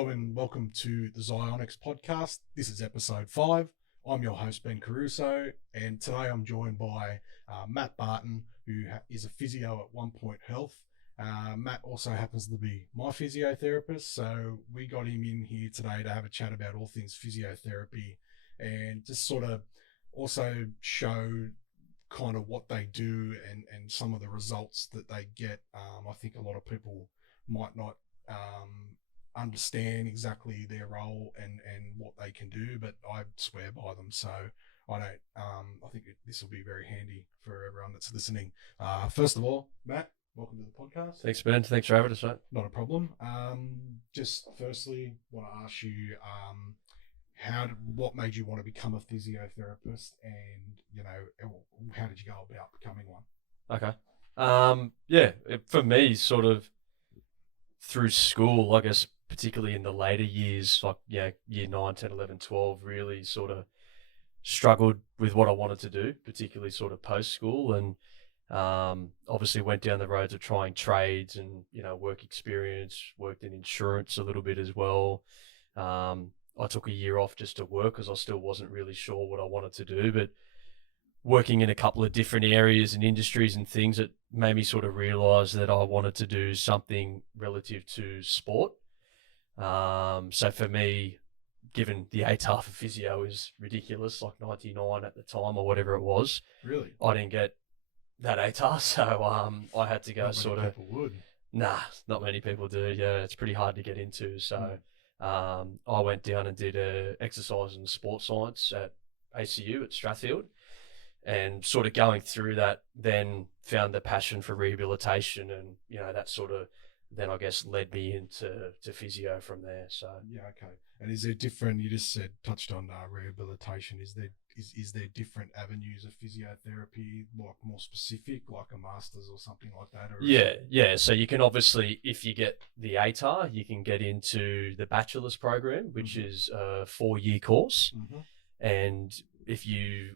Hello and welcome to the Zionics podcast. This is episode 5. I'm your host, Ben Caruso, and today I'm joined by Matt Barton, who is a physio at One Point Health. Matt also happens to be my physiotherapist, so we got him in here today to have a chat about all things physiotherapy and just sort of also show kind of what they do and some of the results that they get. I think a lot of people might not understand exactly their role and what they can do, but I swear by them, so I don't I think this will be very handy for everyone that's listening. First of all, Matt, welcome to the podcast. Thanks, Ben. Thanks for having us, mate. Not a problem. Just firstly want to ask you what made you want to become a physiotherapist, and how did you go about becoming one? Okay. For me, sort of through school, I guess, particularly in the later years, like, year 9, 10, 11, 12, really sort of struggled with what I wanted to do, particularly sort of post-school, and obviously went down the roads of trying trades and, work experience, worked in insurance a little bit as well. I took a year off just to work because I still wasn't really sure what I wanted to do, but working in a couple of different areas and industries and things, that made me sort of realize that I wanted to do something relative to sport. So for me, given the ATAR for physio is ridiculous, like 99 at the time or whatever it was. Really? I didn't get that ATAR, so I had to go Not many people would. Nah, not many people do. Yeah, it's pretty hard to get into. So I went down and did a exercise and sport science at ACU at Strathfield, and sort of going through that, then found the passion for rehabilitation, and that sort of then I guess led me into physio from there. So yeah, okay. And is there different? You just touched on rehabilitation. Is there different avenues of physiotherapy, like more specific, like a master's or something like that? Or yeah. So you can obviously, if you get the ATAR, you can get into the bachelor's program, which is a 4-year course, and if you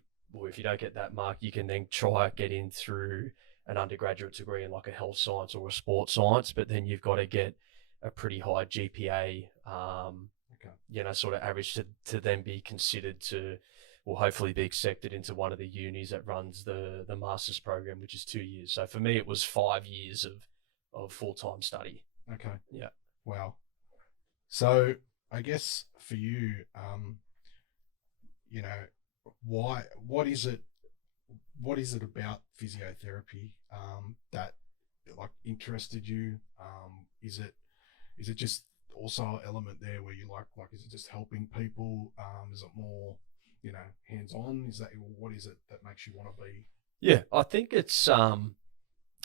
don't get that mark, you can then get in through an undergraduate degree in like a health science or a sports science, but then you've got to get a pretty high GPA, sort of average to then be considered to, or hopefully be accepted into one of the unis that runs the master's program, which is 2 years. So for me, it was 5 years of full-time study. Okay. Yeah. Wow. So I guess for you, what is it about physiotherapy that like interested you? Is it just also an element there where you like is it just helping people? Is it more hands-on? What is it that makes you want to be? Yeah, I think it's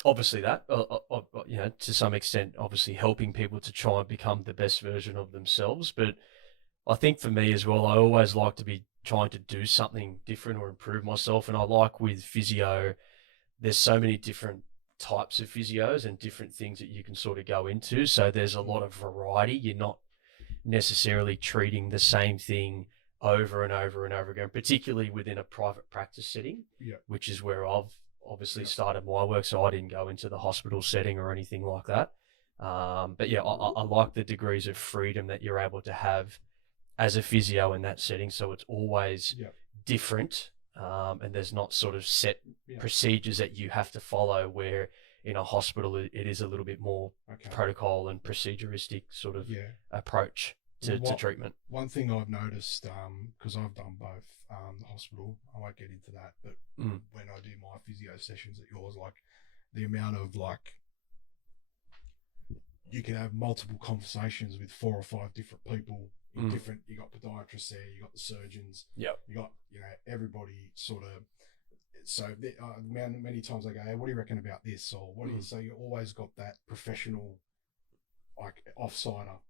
obviously that to some extent, obviously helping people to try and become the best version of themselves, but I think for me as well, I always like to be trying to do something different or improve myself. And I like with physio, there's so many different types of physios and different things that you can sort of go into. So there's a lot of variety. You're not necessarily treating the same thing over and over and over again, particularly within a private practice setting, which is where I've obviously started my work. So I didn't go into the hospital setting or anything like that. But yeah, I like the degrees of freedom that you're able to have as a physio in that setting, so it's always different, and there's not sort of set procedures that you have to follow, where in a hospital it is a little bit more protocol and proceduristic sort of approach to treatment. One thing I've noticed, because I've done both, the hospital, I won't get into that, but when I do my physio sessions at yours, like the amount of you can have multiple conversations with 4 or 5 different people. Different, you got podiatrists there, you got the surgeons, you got everybody sort of. So many times I go, hey, what do you reckon about this, or what do you? So you always got that professional, like offsider,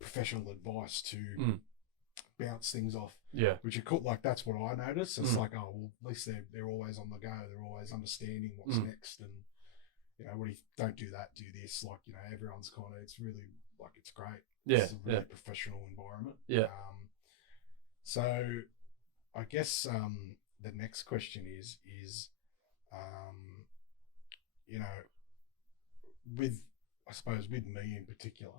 professional advice to bounce things off. Yeah, which are cool. Like that's what I noticed. It's like, oh well, at least they're always on the go. They're always understanding what's next, and what do you don't do that, do this. Like everyone's kind of. It's really like it's great. Yeah, it's a really professional environment. Yeah. So I guess the next question is with I suppose with me in particular,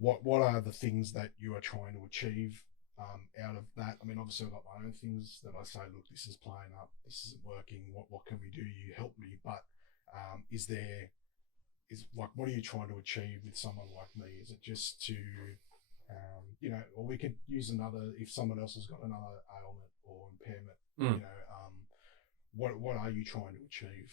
what are the things that you are trying to achieve out of that? I mean, obviously I've got my own things that I say, look, this is playing up, this isn't working. What can we do? You help me. But is what are you trying to achieve with someone like me? Is it just to or we could use another, if someone else has got another ailment or impairment, what are you trying to achieve?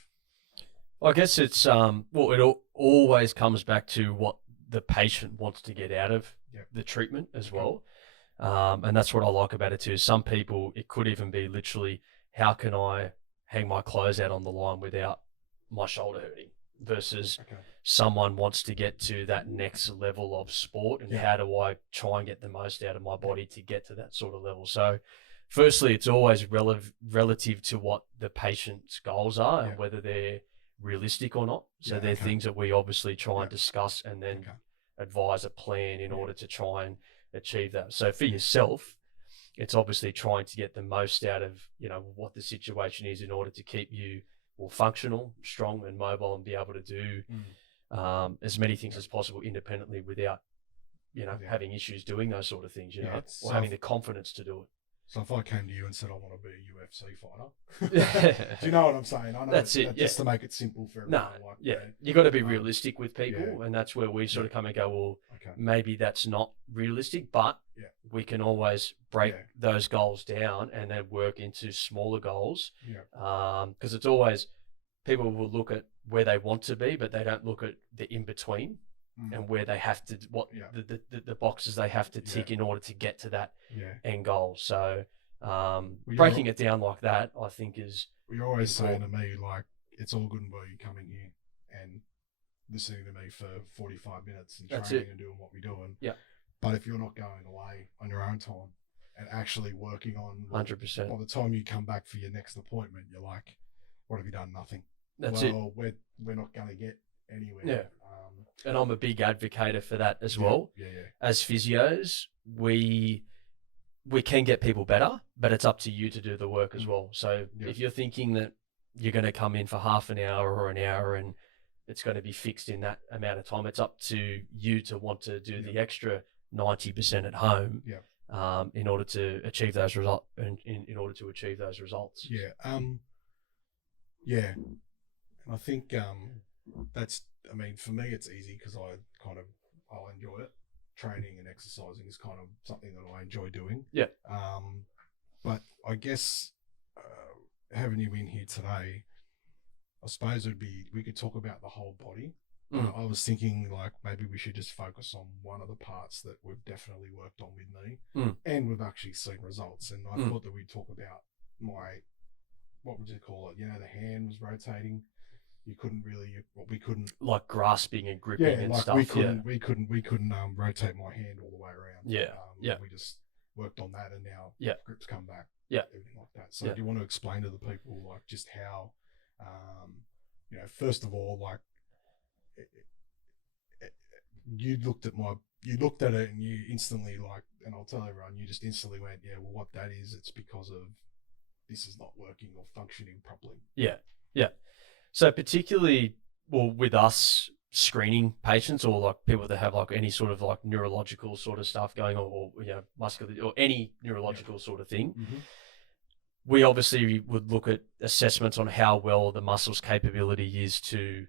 I guess it's it always comes back to what the patient wants to get out of the treatment as well. And that's what I like about it too. Some people, it could even be literally, how can I hang my clothes out on the line without my shoulder hurting, versus someone wants to get to that next level of sport, and how do I try and get the most out of my body to get to that sort of level. So firstly, it's always relative to what the patient's goals are and whether they're realistic or not. So they're things that we obviously try and discuss and then advise a plan in order to try and achieve that. So for yourself, it's obviously trying to get the most out of, what the situation is in order to keep you functional, strong and mobile, and be able to do as many things as possible independently without, having issues doing those sort of things, or having the confidence to do it. So if I came to you and said I want to be a UFC fighter, do you know what I'm saying? I know that's it. Just to make it simple for everyone. You got to be realistic with people, and that's where we sort of come and go, well, maybe that's not realistic, but we can always break those goals down and then work into smaller goals. Because it's always, people will look at where they want to be, but they don't look at the in between. And where they have to, the boxes they have to tick in order to get to that end goal. So breaking it down like that, I think is. You're always saying to me, like, it's all good and well you coming here and listening to me for 45 minutes and training and doing what we're doing. But if you're not going away on your own time and actually working on 100%, by the time you come back for your next appointment, you're like, what have you done? Nothing. That's it. We're not going to get anywhere. And I'm a big advocate for that as well. As physios, we can get people better, but it's up to you to do the work as well. So if you're thinking that you're going to come in for half an hour or an hour and it's going to be fixed in that amount of time, it's up to you to want to do the extra 90% at home in order to achieve those results. In order to achieve those results. And I think that's. I mean, for me, it's easy because I'll enjoy it. Training and exercising is kind of something that I enjoy doing. But I guess having you in here today, I suppose we could talk about the whole body. I was thinking like maybe we should just focus on one of the parts that we've definitely worked on with me, and we've actually seen results. And I thought that we'd talk about what would you call it? The hand was rotating. We couldn't like grasping and gripping and stuff. We couldn't rotate my hand all the way around. We just worked on that, and now grips come back. Everything like that. So do you want to explain to the people like just how, first of all, like you looked at it and you instantly like, and I'll tell everyone, you just instantly went, what that is, it's because of this is not working or functioning properly. So particularly, with us screening patients or like people that have like any sort of like neurological sort of stuff going on, or muscular or any neurological sort of thing, we obviously would look at assessments on how well the muscle's capability is to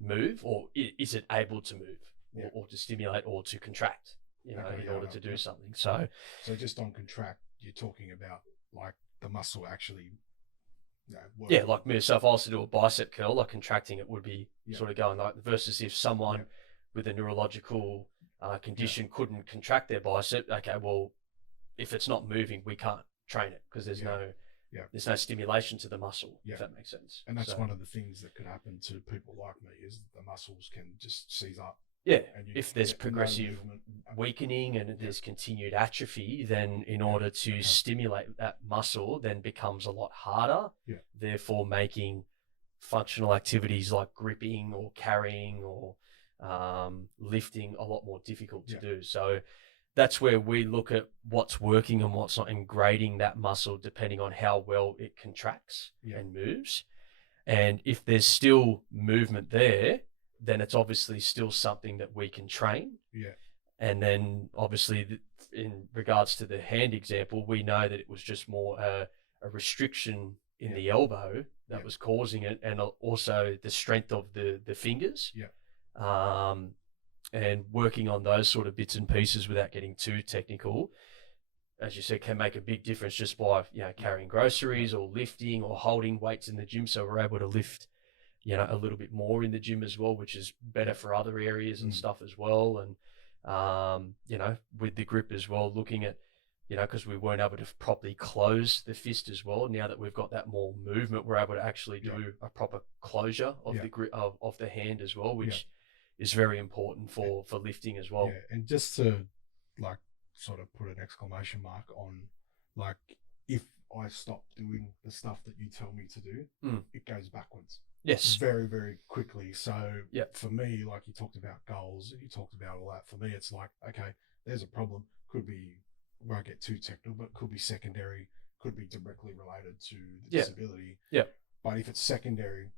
move, or is it able to move, or to stimulate or to contract, in order to do something. So just on contract, you're talking about like the muscle actually. Like me, so if I was to do a bicep curl, like contracting it would be sort of going like, versus if someone with a neurological condition couldn't contract their bicep, okay, well, if it's not moving, we can't train it because there's no stimulation to the muscle, if that makes sense. And that's one of the things that could happen to people like me is the muscles can just seize up. If there's progressive weakening and there's continued atrophy, then in order to stimulate that muscle then becomes a lot harder, therefore making functional activities like gripping or carrying or lifting a lot more difficult to do. So that's where we look at what's working and what's not, and grading that muscle depending on how well it contracts and moves. And if there's still movement there, then it's obviously still something that we can train. And then obviously in regards to the hand example, we know that it was just more a restriction in the elbow that was causing it, and also the strength of the fingers. And working on those sort of bits and pieces without getting too technical, as you said, can make a big difference just by carrying groceries or lifting or holding weights in the gym. So we're able to lift a little bit more in the gym as well, which is better for other areas and stuff as well. And with the grip as well, looking at because we weren't able to properly close the fist as well. Now that we've got that more movement, we're able to actually do a proper closure of the grip of the hand as well, which is very important for lifting as well. Yeah, and just to like sort of put an exclamation mark on, like, if I stop doing the stuff that you tell me to do, it goes backwards. Yes. Very, very quickly. So for me, like you talked about goals and you talked about all that, for me, it's like, okay, there's a problem. Could be, won't get too technical, but could be secondary, could be directly related to the disability. Yeah. But if it's secondary,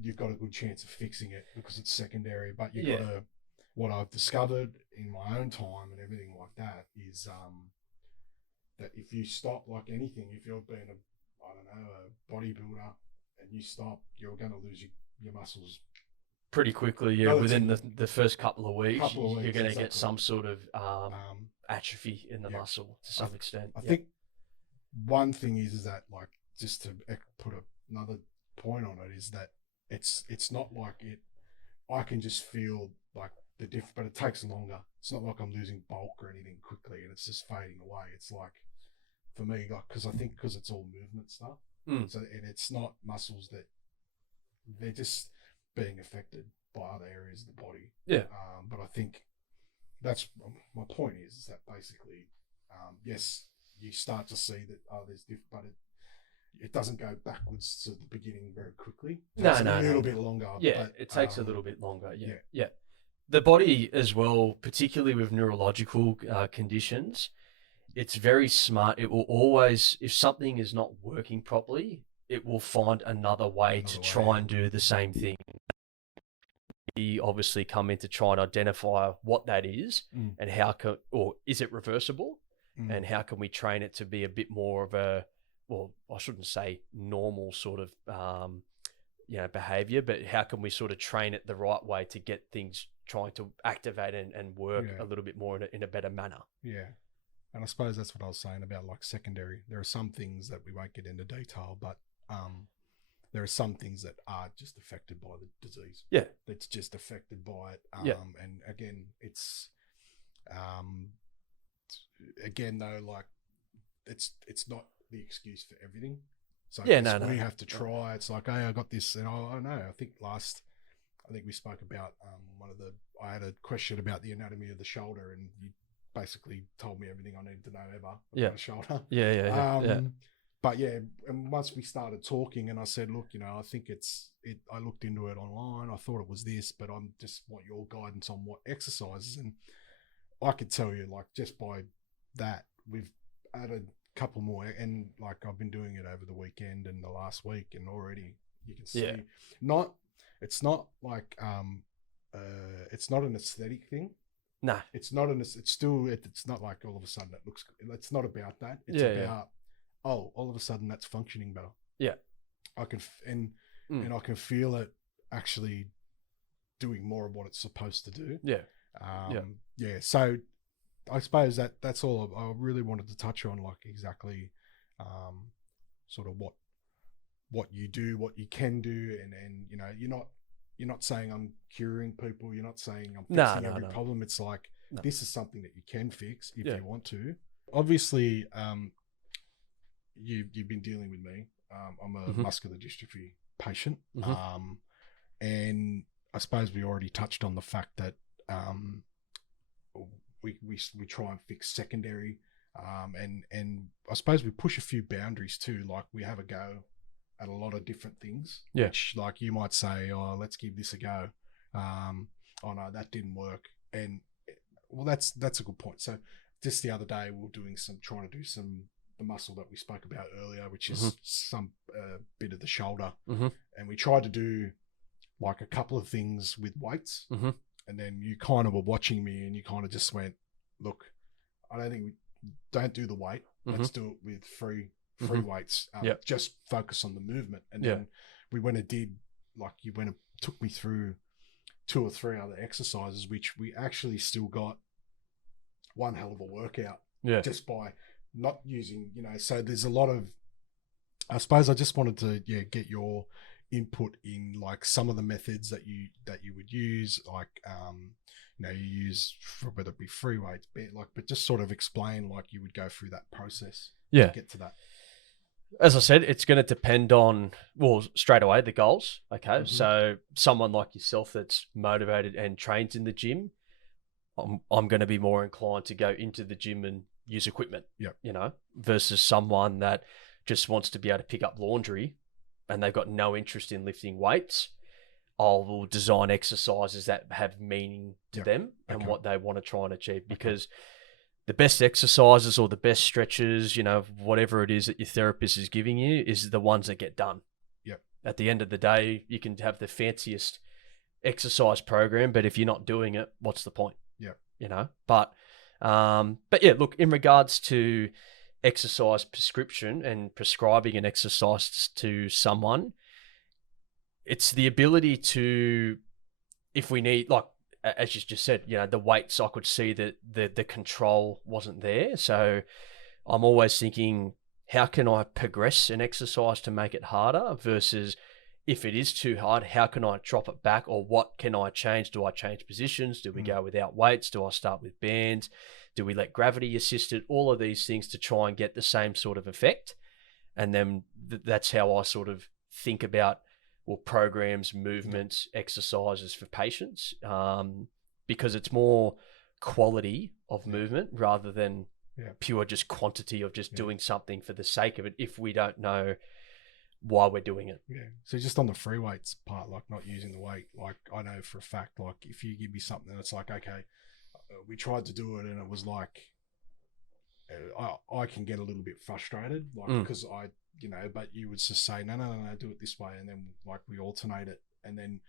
you've got a good chance of fixing it because it's secondary. But you've got to, what I've discovered in my own time and everything like that is that if you stop, like anything, if you're being a bodybuilder and you stop, you're going to lose your muscles pretty quickly. Within the first couple of weeks, you're going to get some sort of atrophy in the muscle to some extent. I think one thing is that, like, just to put another point on it, is that it's not like it. I can just feel like the difference, but it takes longer. It's not like I'm losing bulk or anything quickly and it's just fading away. It's like, for me, like, because it's all movement stuff. So, and it's not muscles that they're just being affected by other areas of the body. But I think that's my point is that basically, yes, you start to see that there's different, but it doesn't go backwards to the beginning very quickly. It takes a little bit longer. Yeah, but, it takes a little bit longer. Yeah. The body as well, particularly with neurological conditions, it's very smart. It will always, if something is not working properly, it will find another way to try and do the same thing. We obviously come in to try and identify what that is and or is it reversible, and how can we train it to be a bit more of a, well, I shouldn't say normal sort of, behavior, but how can we sort of train it the right way to get things trying to activate and work a little bit more in a better manner. Yeah. And I suppose that's what I was saying about, like, secondary. There are some things that we won't get into detail, but there are some things that are just affected by the disease. Yeah. It's just affected by it. And again, it's, again, though, like, it's not the excuse for everything. So we have to try. It's like, hey, I got this. And I know, I think we spoke about I had a question about the anatomy of the shoulder, and you basically told me everything I needed to know ever about a shoulder. But and once we started talking, and I said, look, I think I looked into it online. I thought it was this, but I just want your guidance on what exercises. And I could tell you, like, just by that, we've added a couple more, and like I've been doing it over the weekend and the last week, and already you can see it's not like it's not an aesthetic thing. No, it's not it's not like all of a sudden it looks, it's not about that. It's about all of a sudden that's functioning better. Yeah. I can and I can feel it actually doing more of what it's supposed to do. Yeah. So I suppose that's all I really wanted to touch on, like, exactly sort of what you do, what you can do, and you're not saying I'm curing people, you're not saying I'm fixing every problem. It's like this is something that you can fix if you want to. Obviously, you've been dealing with me. I'm a muscular dystrophy patient, and I suppose we already touched on the fact that we try and fix secondary, and I suppose we push a few boundaries too. Like, we have a go at a lot of different things, which, like, you might say, oh, let's give this a go. Oh no, that didn't work. And well, that's a good point. So just the other day, we were trying to do the muscle that we spoke about earlier, which is some bit of the shoulder. And we tried to do like a couple of things with weights. and then you kind of were watching me, and you kind of just went, "Look, I don't think don't do the weight. Let's do it with free weights. Just focus on the movement." And then we went and did, like, you went and took me through 2 or 3 other exercises, which we actually still got one hell of a workout. Just by not using, so there's a lot of, I suppose I just wanted to get your input in, like, some of the methods that you would use, like you use, for whether it be free weights, but just sort of explain, like, you would go through that process to get to that. As I said, it's going to depend on, well, straight away, the goals. Okay. So someone like yourself that's motivated and trains in the gym, I'm going to be more inclined to go into the gym and use equipment, versus someone that just wants to be able to pick up laundry and they've got no interest in lifting weights. I will design exercises that have meaning to them and what they want to try and achieve, because the best exercises or the best stretches, whatever it is that your therapist is giving you, is the ones that get done. At the end of the day, you can have the fanciest exercise program, but if you're not doing it, what's the point? But yeah, look, in regards to exercise prescription and prescribing an exercise to someone, it's the ability to, if we need, like, as you just said, the weights, I could see that the control wasn't there. So I'm always thinking, how can I progress an exercise to make it harder, versus if it is too hard, how can I drop it back, or what can I change? Do I change positions? Do we go without weights? Do I start with bands? Do we let gravity assist it? All of these things to try and get the same sort of effect. And then that's how I sort of think about, well, programs, movements, exercises for patients, because it's more quality of movement rather than pure just quantity of just doing something for the sake of it, if we don't know why we're doing it. So just on the free weights part, like, not using the weight, like, I know for a fact, like, if you give me something that's like, okay, we tried to do it and it was like, I can get a little bit frustrated, like, because I, but you would just say, no, do it this way. And then, like, we alternate it. And then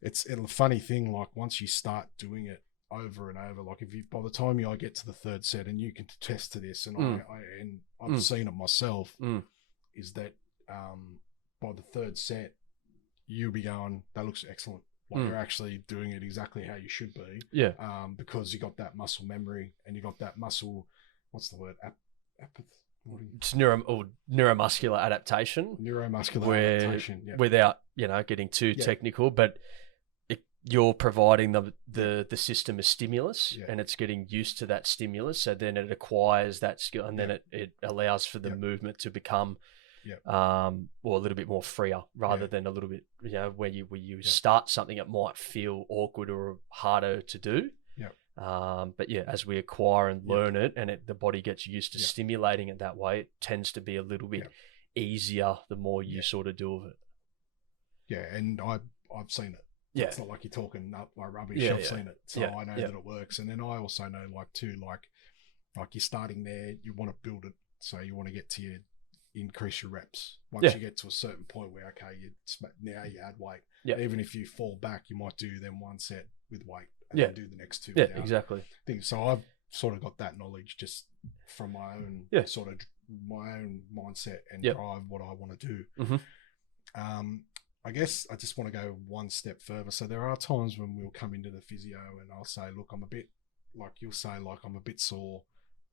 it's a funny thing, like, once you start doing it over and over, like, if you, by the time I get to the 3rd set, and you can attest to this, and I've seen it myself, is that by the 3rd set, you'll be going, that looks excellent. Like, you're actually doing it exactly how you should be. Because you got that muscle memory, and you got that muscle, what's the word? It's neuromuscular adaptation. Adaptation, without, getting too technical, but you're providing the system a stimulus, and it's getting used to that stimulus. So then it acquires that skill, and then it allows for the movement to become, or a little bit more freer, rather than a little bit, where you start something, it might feel awkward or harder to do. But as we acquire and learn it, and the body gets used to stimulating it that way, it tends to be a little bit easier the more you sort of do of it. And I've seen it. It's not like you're talking up my rubbish. I've seen it, so I know that it works. And then I also know, like, too, like you're starting there, you want to build it, so you want to get to increase your reps. Once you get to a certain point where, okay, now you add weight. Even if you fall back, you might do then 1 set with weight, and then do the next 2 without exactly things. So I've sort of got that knowledge just from my own sort of my own mindset and drive what I want to do. I guess I just want to go 1 step further. So there are times when we'll come into the physio and I'll say, look, I'm a bit, like, you'll say, like, I'm a bit sore.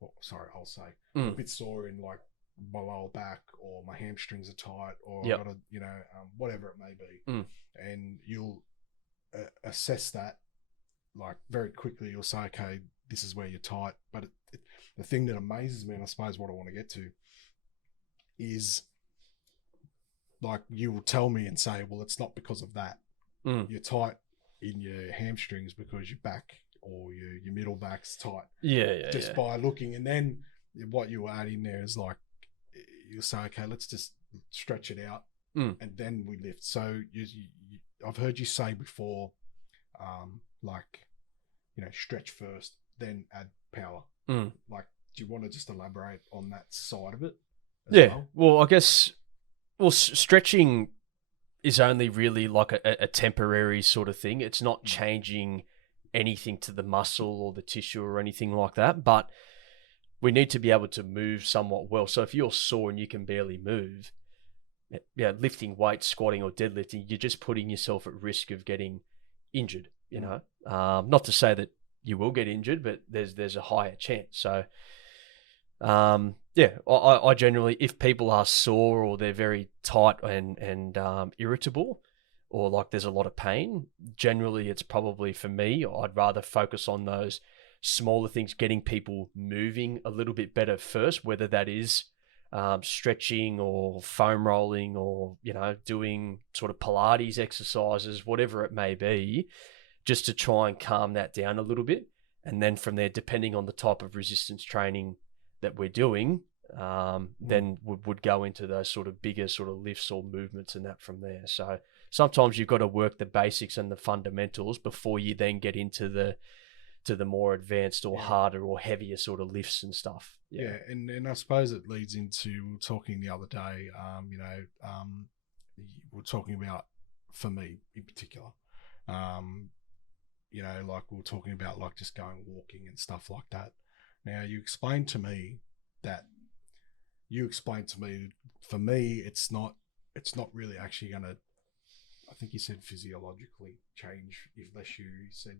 I'll say I'm a bit sore in, like, my lower back, or my hamstrings are tight, or I've got whatever it may be. And you'll assess that, like, very quickly. You'll say, okay, this is where you're tight. But the thing that amazes me, and I suppose what I want to get to, is, like, you will tell me and say, well, it's not because of that. You're tight in your hamstrings because your back or your middle back's tight. Just by looking. And then what you add in there is, like, you'll say, okay, let's just stretch it out, and then we lift. So I've heard you say before, like, stretch first, then add power. Like, do you want to just elaborate on that side of it as well? Well, I guess, stretching is only really like a temporary sort of thing. It's not changing anything to the muscle or the tissue or anything like that, but we need to be able to move somewhat well. So if you're sore and you can barely move, lifting weights, squatting or deadlifting, you're just putting yourself at risk of getting injured, you know. Not to say that you will get injured, but there's a higher chance. So I generally, if people are sore or they're very tight and irritable, or like there's a lot of pain, generally it's probably, for me, I'd rather focus on those smaller things, getting people moving a little bit better first, whether that is stretching or foam rolling or, you know, doing sort of Pilates exercises, whatever it may be, just to try and calm that down a little bit. And then from there, depending on the type of resistance training that we're doing, then would go into those sort of bigger sort of lifts or movements and that from there. So sometimes you've got to work the basics and the fundamentals before you then get into the more advanced or harder or heavier sort of lifts and stuff. Yeah, and I suppose it leads into, we were talking the other day, we're talking about, for me in particular, like we were talking about like just going walking and stuff like that. Now you explained to me, for me, it's not really actually going to, I think you said physiologically change unless you said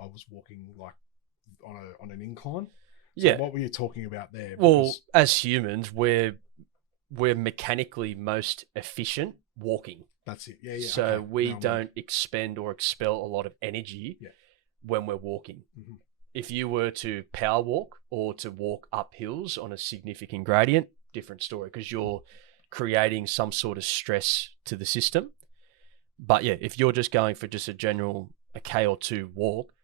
I was walking like on an incline. So yeah. What were you talking about there? Well, as humans, we're mechanically most efficient walking. That's it. Yeah. So okay. we don't expend or expel a lot of energy when we're walking. Mm-hmm. If you were to power walk or to walk up hills on a significant gradient, different story, because you're creating some sort of stress to the system. But yeah, if you're just going for just a general a K or two walk,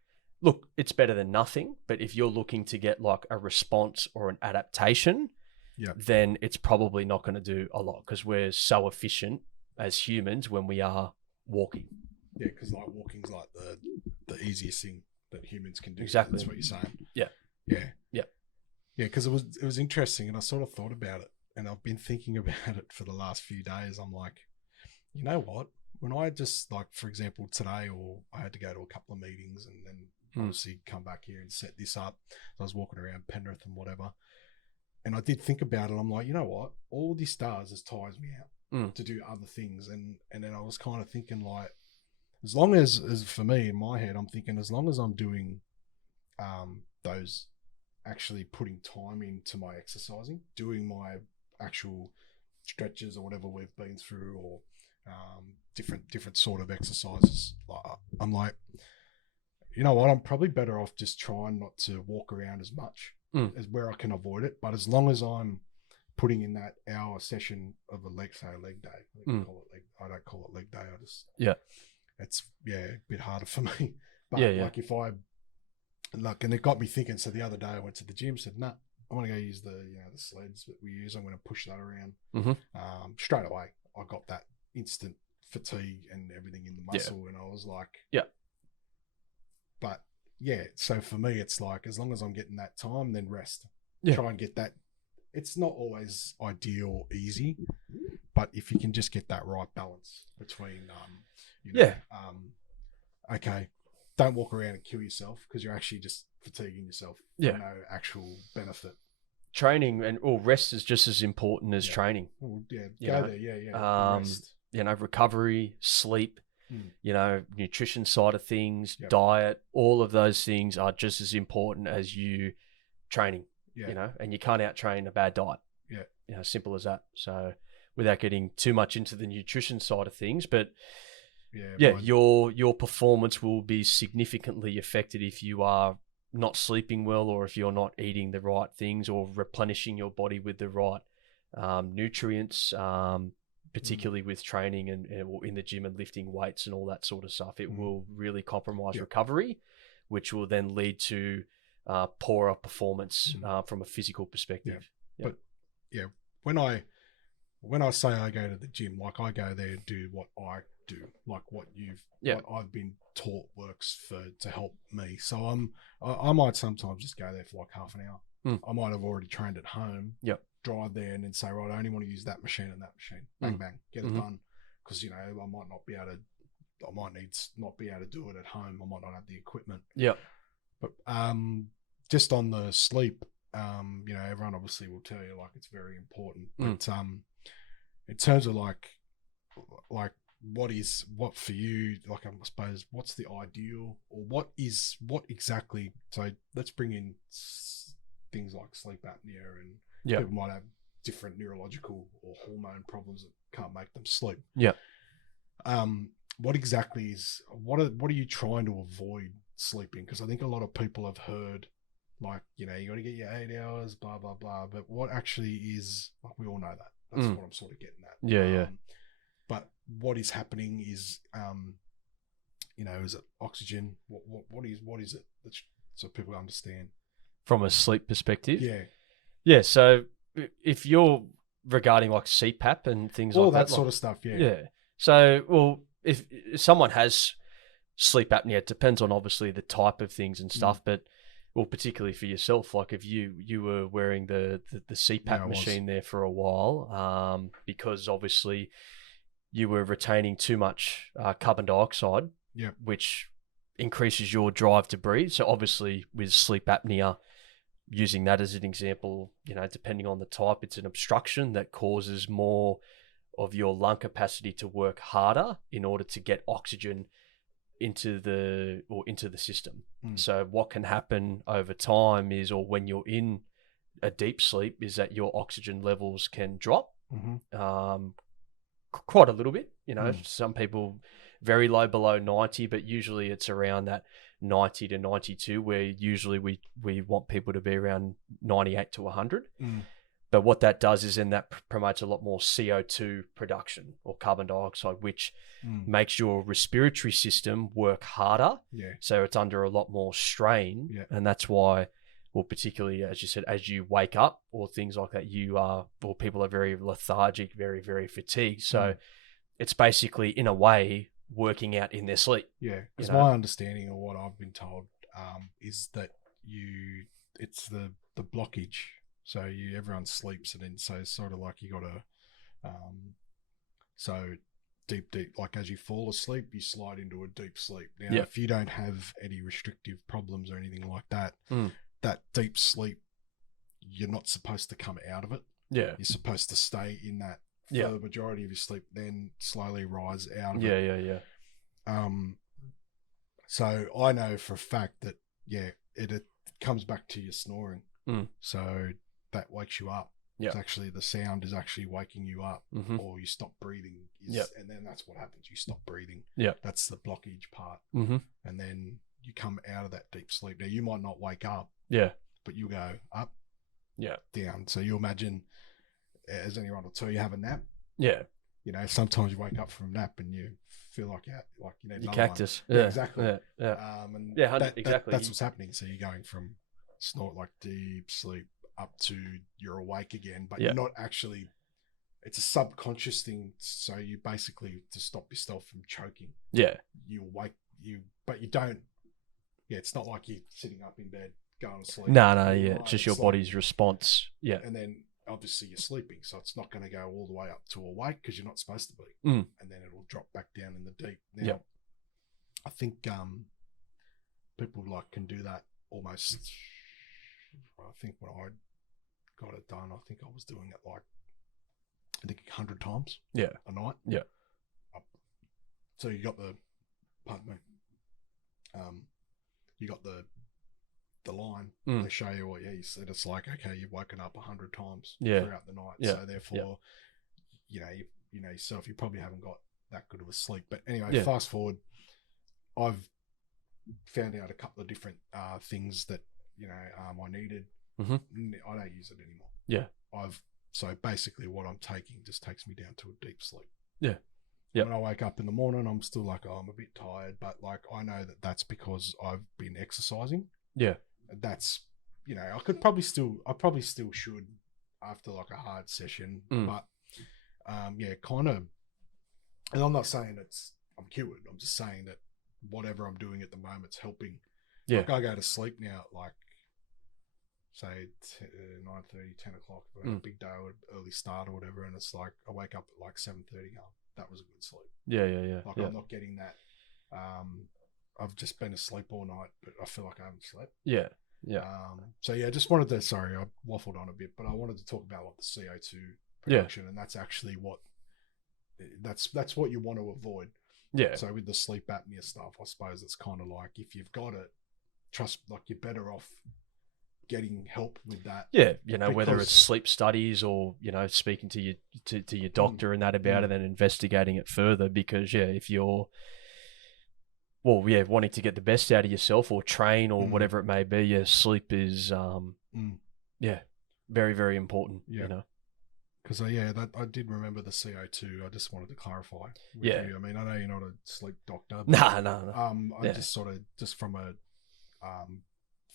look, it's better than nothing. But if you're looking to get like a response or an adaptation, then it's probably not going to do a lot, because we're so efficient as humans when we are walking. Yeah, because like walking's like the easiest thing that humans can do. Exactly. That's what you're saying. Yeah. Because it was interesting, and I sort of thought about it, and I've been thinking about it for the last few days. I'm like, you know what? When I just, like, for example, today, or I had to go to a couple of meetings and then obviously come back here and set this up. I was walking around Penrith and whatever. And I did think about it. I'm like, you know what? All this does is tires me out to do other things. And then I was kind of thinking, like, as long as for me, in my head, I'm thinking as long as I'm doing those, actually putting time into my exercising, doing my actual stretches or whatever we've been through, or different sort of exercises, I'm like, you know what, I'm probably better off just trying not to walk around as much as where I can avoid it. But as long as I'm putting in that hour session of a leg day, I don't call it leg day. I just it's a bit harder for me. But like if I and it got me thinking. So the other day I went to the gym, said, nah, I want to go use the sleds that we use. I'm going to push that around. Straight away I got that instant fatigue and everything in the muscle, and I was like, but so for me it's like, as long as I'm getting that time, then rest, try and get that. It's not always ideal or easy, but if you can just get that right balance between okay, don't walk around and kill yourself, because you're actually just fatiguing yourself for no actual benefit. Training and rest is just as important as training. Well, rest. Recovery, sleep, nutrition side of things, diet, all of those things are just as important as you training, and you can't out-train a bad diet. Simple as that. So without getting too much into the nutrition side of things, but your performance will be significantly affected if you are not sleeping well, or if you're not eating the right things or replenishing your body with the right nutrients, particularly with training and in the gym and lifting weights and all that sort of stuff. It will really compromise recovery, which will then lead to poorer performance from a physical perspective. But when I say I go to the gym, like I go there and do what I do, like what I've been taught works to help me. So I might sometimes just go there for like half an hour. I might have already trained at home. Drive there and then say, right, I only want to use that machine and that machine. Bang, bang, get it done. because I might not be able to. I might not be able to do it at home. I might not have the equipment. Yeah. But just on the sleep, everyone obviously will tell you like it's very important. But in terms of like what for you, like I suppose, what's the ideal, or what exactly? So let's bring in things like sleep apnea, and people might have different neurological or hormone problems that can't make them sleep. Yeah. What exactly is what are you trying to avoid sleeping? Because I think a lot of people have heard like, you got to get your 8 hours, blah blah blah. But what actually is, like, we all know that. That's what I'm sort of getting at. Yeah. But what is happening is, is it oxygen? What is it? So people understand From a sleep perspective. Yeah. Yeah. So if you're regarding like CPAP and things all like that that, sort of stuff. Yeah. Yeah. So, well, if someone has sleep apnea, it depends on obviously the type of things and stuff, but well, particularly for yourself, like if you were wearing the CPAP machine there for a while, because obviously you were retaining too much carbon dioxide, which increases your drive to breathe. So obviously with sleep apnea, using that as an example, depending on the type, it's an obstruction that causes more of your lung capacity to work harder in order to get oxygen into the system. So what can happen over time is, or when you're in a deep sleep, is that your oxygen levels can drop quite a little bit. Some people very low, below 90, but usually it's around that 90 to 92, where usually we want people to be around 98 to 100. But what that does is then that promotes a lot more CO2 production, or carbon dioxide, which makes your respiratory system work harder. Yeah. So it's under a lot more strain. Yeah. And that's why, well, particularly as you said, as you wake up or things like that, people are very lethargic, very, very fatigued. So it's basically, in a way, working out in their sleep. Yeah. Because my understanding, or what I've been told, is that it's the blockage. So everyone sleeps, and then so it's sort of like you got to, so deep, like as you fall asleep, you slide into a deep sleep. Now, if you don't have any restrictive problems or anything like that, that deep sleep, you're not supposed to come out of it. Yeah, you're supposed to stay in that for the majority of your sleep, then slowly rise out of it. Yeah. So I know for a fact that it comes back to your snoring. So that wakes you up. It's actually, the sound is actually waking you up, or you stop breathing. And then that's what happens. You stop breathing. Yeah. That's the blockage part. And then you come out of that deep sleep. Now, you might not wake up. Yeah. But you go up. Yeah. Down. So you imagine, as anyone will tell you, have a nap. Yeah. Sometimes you wake up from a nap and you feel like you need another cactus. One. Yeah, exactly. Yeah. And exactly. That's what's happening. So you're going from like deep sleep up to you're awake again, but you're not actually. It's a subconscious thing. So you basically, to stop yourself from choking. Yeah. You awake but you don't. Yeah, it's not like you're sitting up in bed going to sleep. No, yeah, just your body's response. Yeah. And then obviously you're sleeping, so it's not going to go all the way up to awake, because you're not supposed to be. And then it'll drop back down in the deep. Now, I think people can do that almost. I think when I got it done, I think I was doing it 100 times. Yeah. A night. Yeah. So you got pardon me. You got the line. They show you what you said. It's like, okay, you've woken up 100 times throughout the night. So therefore, you know yourself, you probably haven't got that good of a sleep. But anyway, fast forward, I've found out a couple of different things that I needed. I don't use it anymore. Yeah. So basically what I'm taking just takes me down to a deep sleep. Yeah. Yeah. When I wake up in the morning, I'm still like, I'm a bit tired, but I know that that's because I've been exercising. Yeah. That's, I probably still should after a hard session, but kind of, and I'm not saying I'm cured. I'm just saying that whatever I'm doing at the moment's helping. Yeah. I go to sleep now at say 9:30, 10 o'clock, if I have a big day or early start or whatever, and it's I wake up at 7:30. that was a good sleep. Yeah. Like I'm not getting that. I've just been asleep all night, but I feel like I haven't slept. Yeah. So yeah, just wanted to. Sorry, I waffled on a bit, but I wanted to talk about like the CO2 production, and that's actually that's what you want to avoid. Yeah. So with the sleep apnea stuff, I suppose it's kind of like if you've got it, you're better off getting help with that. Yeah, whether it's sleep studies or speaking to your doctor and that about it, and investigating it further. Because if you're wanting to get the best out of yourself or train or whatever it may be, sleep is very, very important. Because I did remember the CO2. I just wanted to clarify with you. I mean, I know you're not a sleep doctor. But, no. I just sort of from a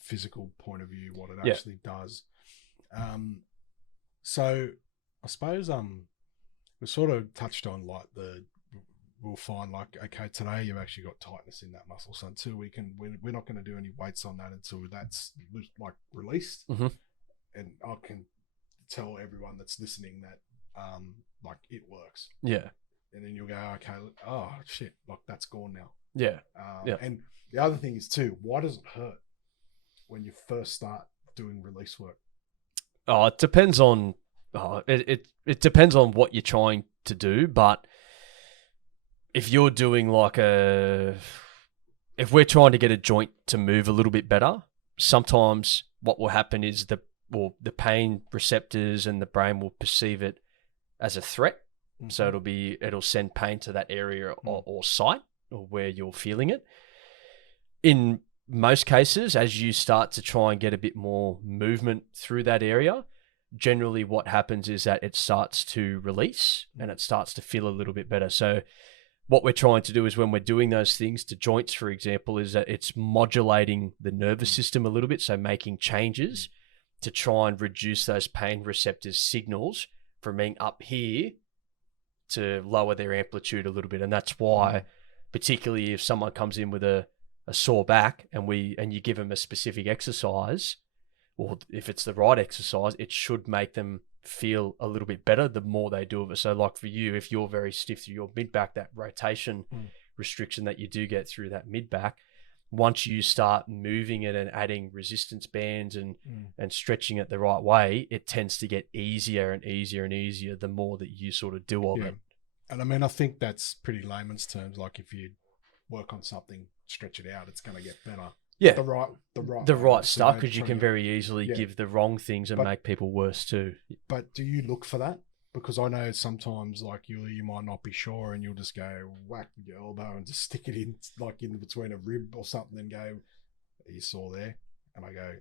physical point of view, what it actually does. So I suppose we sort of touched on like we'll find like, okay, today you've actually got tightness in that muscle. So until we're not going to do any weights on that until that's like released. Mm-hmm. And I can tell everyone that's listening that like it works. Yeah. And then you'll go, okay, oh shit, like that's gone now. Yeah. And the other thing is too, why does it hurt when you first start doing release work? Oh, it depends on it depends on what you're trying to do, but if you're doing if we're trying to get a joint to move a little bit better, sometimes what will happen is the pain receptors and the brain will perceive it as a threat. Mm-hmm. So it'll send pain to that area or site or where you're feeling it. In most cases, as you start to try and get a bit more movement through that area, generally what happens is that it starts to release and it starts to feel a little bit better. So what we're trying to do is when we're doing those things to joints, for example, is that it's modulating the nervous system a little bit. So making changes to try and reduce those pain receptors signals from being up here to lower their amplitude a little bit. And that's why, particularly if someone comes in with a sore back and you give them a specific exercise, or if it's the right exercise, it should make them feel a little bit better the more they do of it. So like for you, if you're very stiff through your mid-back, that rotation restriction that you do get through that mid-back, once you start moving it and adding resistance bands and stretching it the right way, it tends to get easier and easier and easier the more that you sort of do of it. And I mean, I think that's pretty layman's terms. Like if you work on something, stretch it out, it's going to get better. Yeah, the right stuff, because you can very easily give the wrong things and make people worse too. But do you look for that? Because I know sometimes like you might not be sure and you'll just go whack your elbow and just stick it in like in between a rib or something and go, are you sore there? And I go,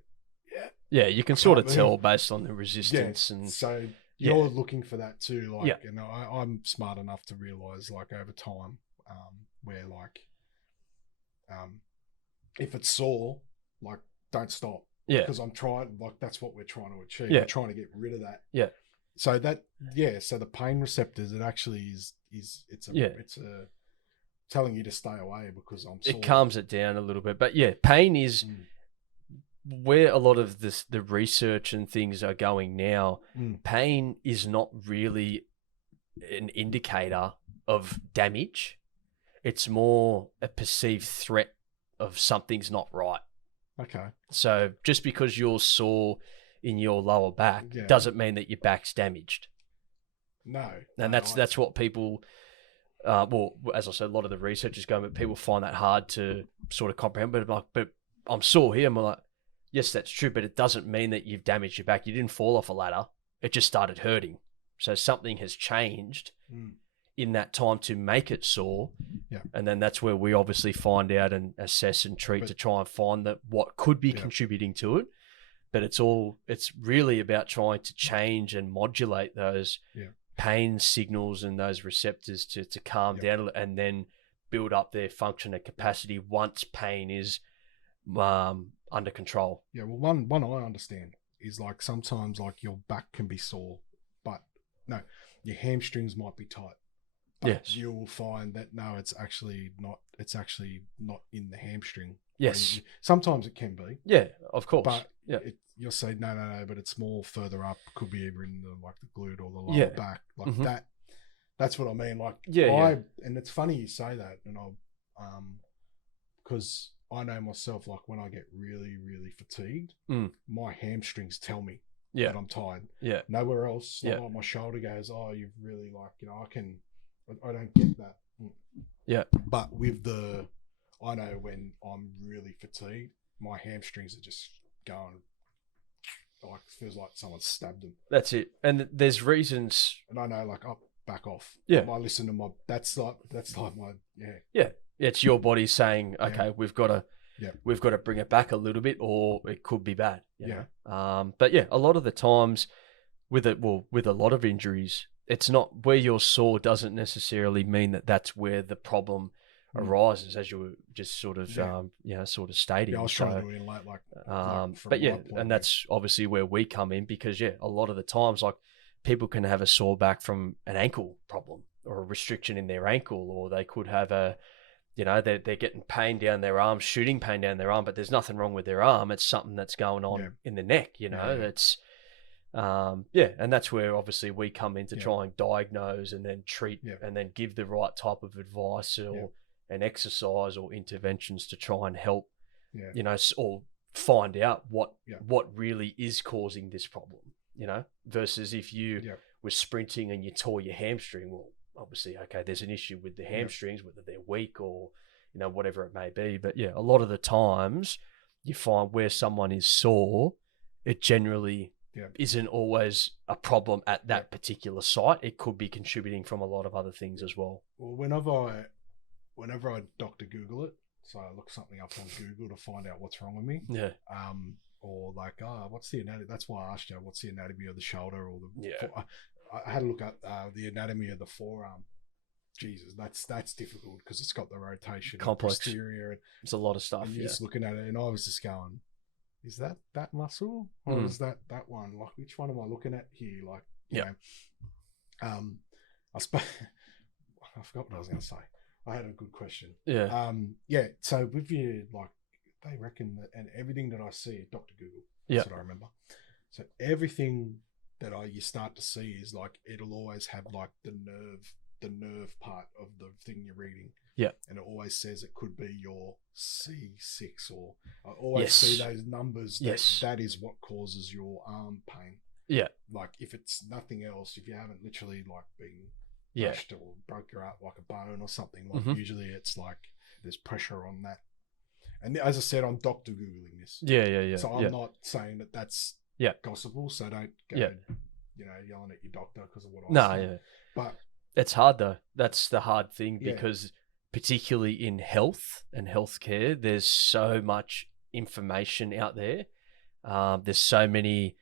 yeah, you can sort of tell based on the resistance. And so you're looking for that too, like you know, I'm smart enough to realize like over time where like if it's sore, like don't stop. Because I'm trying, like that's what we're trying to achieve. We're trying to get rid of that. So that so the pain receptors, it actually is it's a telling you to stay away because I'm sore. It calms it down a little bit. But pain is where a lot of the research and things are going now. Pain is not really an indicator of damage. It's more a perceived threat of something's not right. Okay. So just because you're sore in your lower back doesn't mean that your back's damaged. No. And that's what people, as I said, a lot of the research is going, but people find that hard to sort of comprehend. But I'm sore here. I'm like, yes, that's true, but it doesn't mean that you've damaged your back. You didn't fall off a ladder. It just started hurting. So something has changed in that time to make it sore. And then that's where we obviously find out and assess and treat to try and find that what could be contributing to it. But it's really about trying to change and modulate those pain signals and those receptors to calm down and then build up their function and capacity once pain is under control. Yeah, well, one I understand is like sometimes like your back can be sore, but no, your hamstrings might be tight. But you will find that no, it's actually not in the hamstring. Yes. Sometimes it can be. Yeah, of course. But you'll say no, but it's more further up. Could be either in the glute or the lower back, like that. That's what I mean. Like, Yeah. and it's funny you say that, and because I know myself, like when I get really, really fatigued, my hamstrings tell me that I'm tired. Yeah. Nowhere else, Yeah. like my shoulder goes, oh, you've really like, I don't get that. Yeah. But I know when I'm really fatigued, my hamstrings are just going, like, it feels like someone stabbed them. That's it. And there's reasons. And I know, like, back off. Yeah. I listen to that's like my, Yeah. It's your body saying, okay, we've got to bring it back a little bit, or it could be bad. You know? But yeah, a lot of the times with a lot of injuries, it's not where you're sore doesn't necessarily mean that that's where the problem arises, as you were just sort of sort of stating. Yeah, I was trying to do it like but yeah, and that's obviously where we come in, because a lot of the times, like, people can have a sore back from an ankle problem or a restriction in their ankle, or they could have they're getting pain down their arm, shooting pain down their arm, but there's nothing wrong with their arm. It's something that's going on in the neck, that's and that's where obviously we come in to try and diagnose and then treat and then give the right type of advice or an exercise or interventions to try and help, or find out what really is causing this problem, versus if you were sprinting and you tore your hamstring. Well, obviously, okay, there's an issue with the hamstrings, whether they're weak or, whatever it may be. But a lot of the times you find where someone is sore, it generally isn't always a problem at that particular site. It could be contributing from a lot of other things as well. Well, whenever I Dr. Google it, so I look something up on Google to find out what's wrong with me. Yeah. Or like, what's the anatomy? That's why I asked you, what's the anatomy of the shoulder or the. I had a look at the anatomy of the forearm. Jesus, that's difficult because it's got the rotation, complex, posterior. It's a lot of stuff. And you're just looking at it, and I was just going, is that muscle or is that one? Like, which one am I looking at here? Like, you know, I forgot what I was going to say. I had a good question. So with you, like, they reckon that, and everything that I see at Dr. Google, that's what I remember. So everything that you start to see is like, it'll always have like the nerve part of the thing you're reading. Yeah. And it always says it could be your C6, or I always see those numbers. That is what causes your arm pain. Yeah. Like, if it's nothing else, if you haven't literally like been crushed or broke your arm, like a bone or something, like usually it's like there's pressure on that. And as I said, I'm Dr. Googling this. Yeah. So I'm not saying that that's gospel, so don't go yelling at your doctor because of what I say. But it's hard though. That's the hard thing, because particularly in health and healthcare, there's so much information out there. There's so many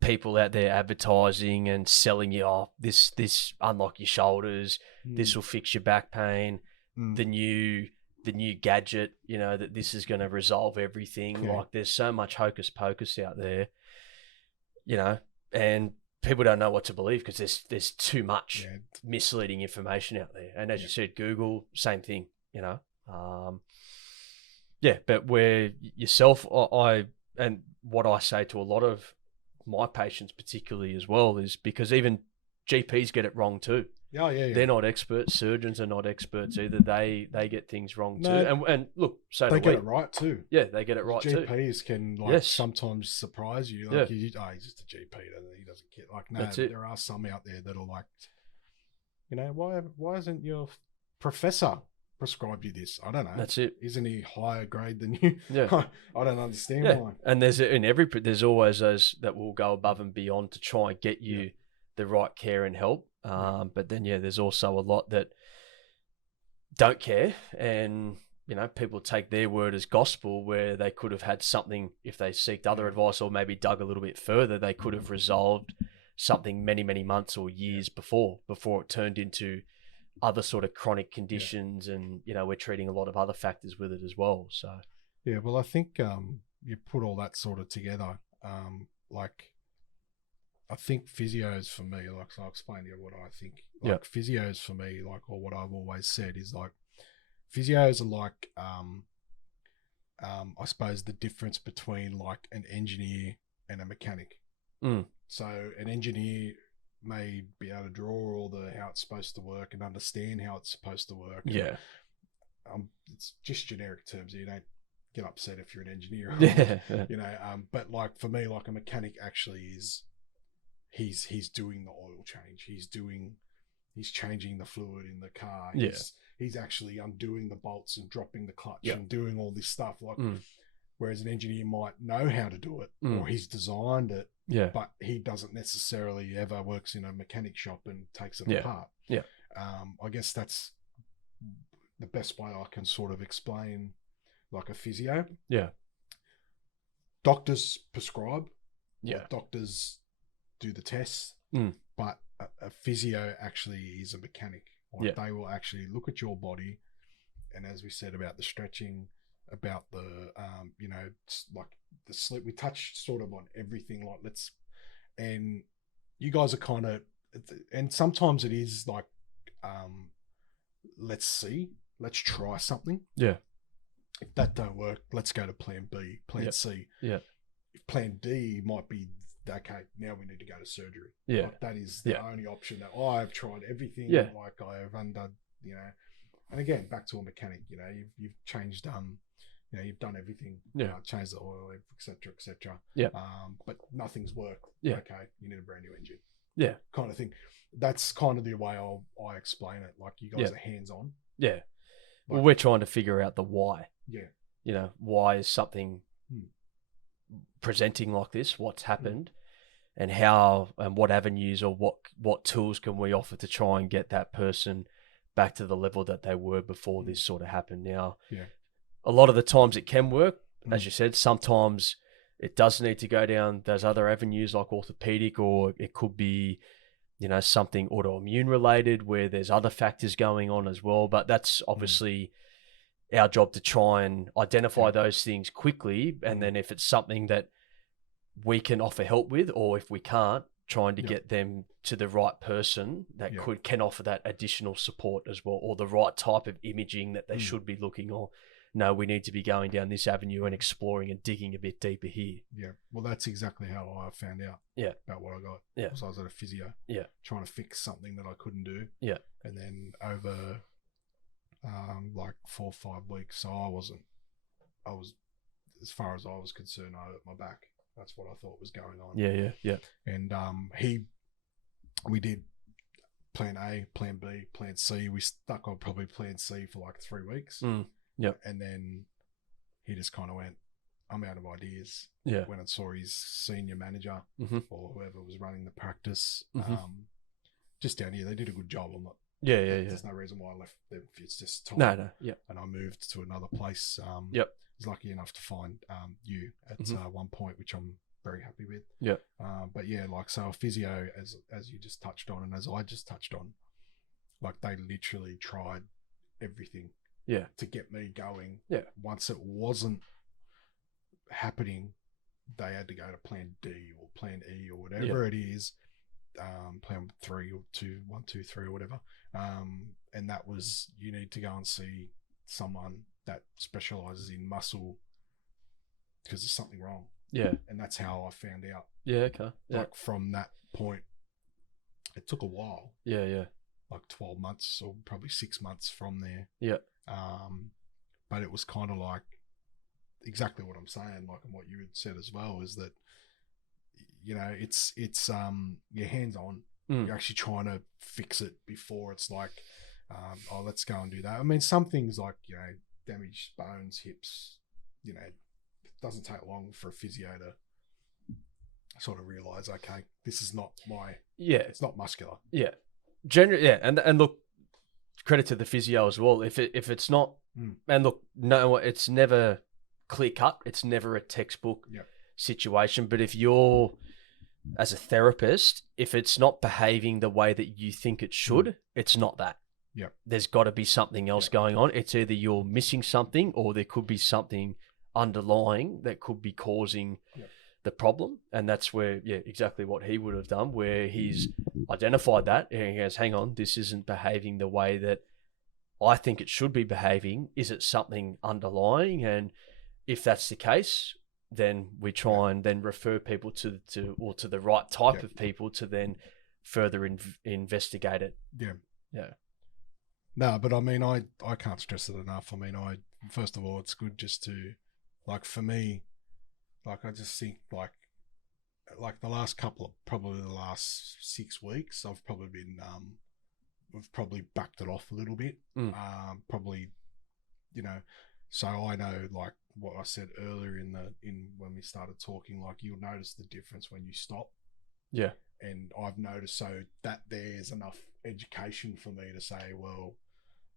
people out there advertising and selling you, this unlock your shoulders, this will fix your back pain, the new gadget, that this is going to resolve everything. Like, there's so much hocus pocus out there, and people don't know what to believe because there's too much misleading information out there. And as you said, Google, same thing, but where yourself, and what I say to a lot of my patients particularly as well, is because even GPs get it wrong too. They're not experts. Surgeons are not experts either. They get things wrong too. And look, so they get it right too. Yeah, they get it right too. GPs can sometimes surprise you. Like, he's just a GP. He doesn't care. Like, no, there are some out there that are like, why isn't your professor prescribed you this? I don't know. That's it. Isn't he higher grade than you? I don't understand why. And there's always those that will go above and beyond to try and get you the right care and help. But then there's also a lot that don't care, and people take their word as gospel, where they could have had something, if they seeked other advice or maybe dug a little bit further, they could have resolved something many months or years before it turned into other sort of chronic conditions. And we're treating a lot of other factors with it as well. So well, I think you put all that sort of together, like, I think physios for me, like, so I'll explain to you what I think. Like, physios for me, like, or what I've always said is, like, physios are like, I suppose the difference between like an engineer and a mechanic. So an engineer may be able to draw all the how it's supposed to work and understand how it's supposed to work. Yeah. It's just generic terms. You don't get upset if you're an engineer. Yeah. You know, but like for me, like a mechanic actually is, he's doing the oil change. He's changing the fluid in the car. He's actually undoing the bolts and dropping the clutch and doing all this stuff. Like, whereas an engineer might know how to do it or he's designed it, but he doesn't necessarily ever works in a mechanic shop and takes it apart. Yeah. I guess that's the best way I can sort of explain like a physio. Yeah. Doctors prescribe. Yeah. Doctors do the tests, but a physio actually is a mechanic. Like they will actually look at your body, and as we said about the stretching, about the you know, like the sleep, we touched sort of on everything. Like and you guys are kind of, and sometimes it is like let's try something. Yeah. If that don't work, let's go to plan B, plan C. Yeah. If plan D might be, okay, now we need to go to surgery. Yeah. Like that is the only option that I've tried everything. Yeah. Like I have undone, you know, and again, back to a mechanic, you know, you've changed, you know, you've done everything. Yeah. Changed the oil, etc., etc. Yeah. But nothing's worked. Yeah. Okay, you need a brand new engine. Yeah. Kind of thing. That's kind of the way I explain it. Like you guys are hands-on. Yeah. Like, well, we're trying to figure out the why. Yeah. You know, why is something presenting like this? What's happened? And how and what avenues or what tools can we offer to try and get that person back to the level that they were before this sort of happened. Now, a lot of the times it can work, as you said. Sometimes it does need to go down those other avenues like orthopedic, or it could be, you know, something autoimmune related where there's other factors going on as well. But that's obviously our job to try and identify those things quickly. And then if it's something that we can offer help with, or if we can't, trying to get them to the right person that can offer that additional support as well, or the right type of imaging that they should be looking, or no, we need to be going down this avenue and exploring and digging a bit deeper here. Yeah. Well, that's exactly how I found out about what I got. Yeah. So I was at a physio trying to fix something that I couldn't do. Yeah. And then over like 4 or 5 weeks, so I was, as far as I was concerned, I hurt my back. That's what I thought was going on. Yeah. And we did plan A, plan B, plan C. We stuck on probably plan C for like 3 weeks. Yeah. And then he just kind of went, I'm out of ideas. Yeah. Went and saw his senior manager or whoever was running the practice. Just down here, they did a good job. I'm not. Yeah. There's no reason why I left them. It's just time. No. Yeah. And I moved to another place. Was lucky enough to find you at One Point, which I'm very happy with. Yeah. But yeah, like, so a physio, as you just touched on, and as I just touched on, like they literally tried everything. Yeah. To get me going. Yeah. Once it wasn't happening, they had to go to plan D or plan E or whatever it is. Plan 3 or 2, 1, 2, 3 or whatever. And that was, you need to go and see someone that specializes in muscle because there's something wrong. Yeah. And that's how I found out. Yeah. Okay. Yeah. Like from that point, it took a while. Yeah. Like 12 months or probably 6 months from there. Yeah. But it was kind of like exactly what I'm saying, like, and what you had said as well, is that, you know, it's you're hands on. You're actually trying to fix it before it's like, oh, let's go and do that. I mean, some things like, you know, damaged bones, hips, you know, it doesn't take long for a physio to sort of realize, okay, this is not it's not muscular. Yeah. Generally, yeah. And look, credit to the physio as well. If it's not, and look, no, it's never clear cut. It's never a textbook situation. But if you're, as a therapist, if it's not behaving the way that you think it should, it's not that. Yeah. There's got to be something else going on. It's either you're missing something, or there could be something underlying that could be causing the problem. And that's where, exactly what he would have done, where he's identified that and he goes, hang on, this isn't behaving the way that I think it should be behaving. Is it something underlying? And if that's the case, then we try and then refer people to the right type of people to then further investigate it. Yeah. Yeah. No, but I mean, I can't stress it enough. I mean, first of all, it's good just to, like, for me, like, I just think, like the last probably the last 6 weeks, I've probably been, we've probably backed it off a little bit. Probably, so I know, like what I said earlier in when we started talking, like, you'll notice the difference when you stop. Yeah. And I've noticed so that there's enough education for me to say, well,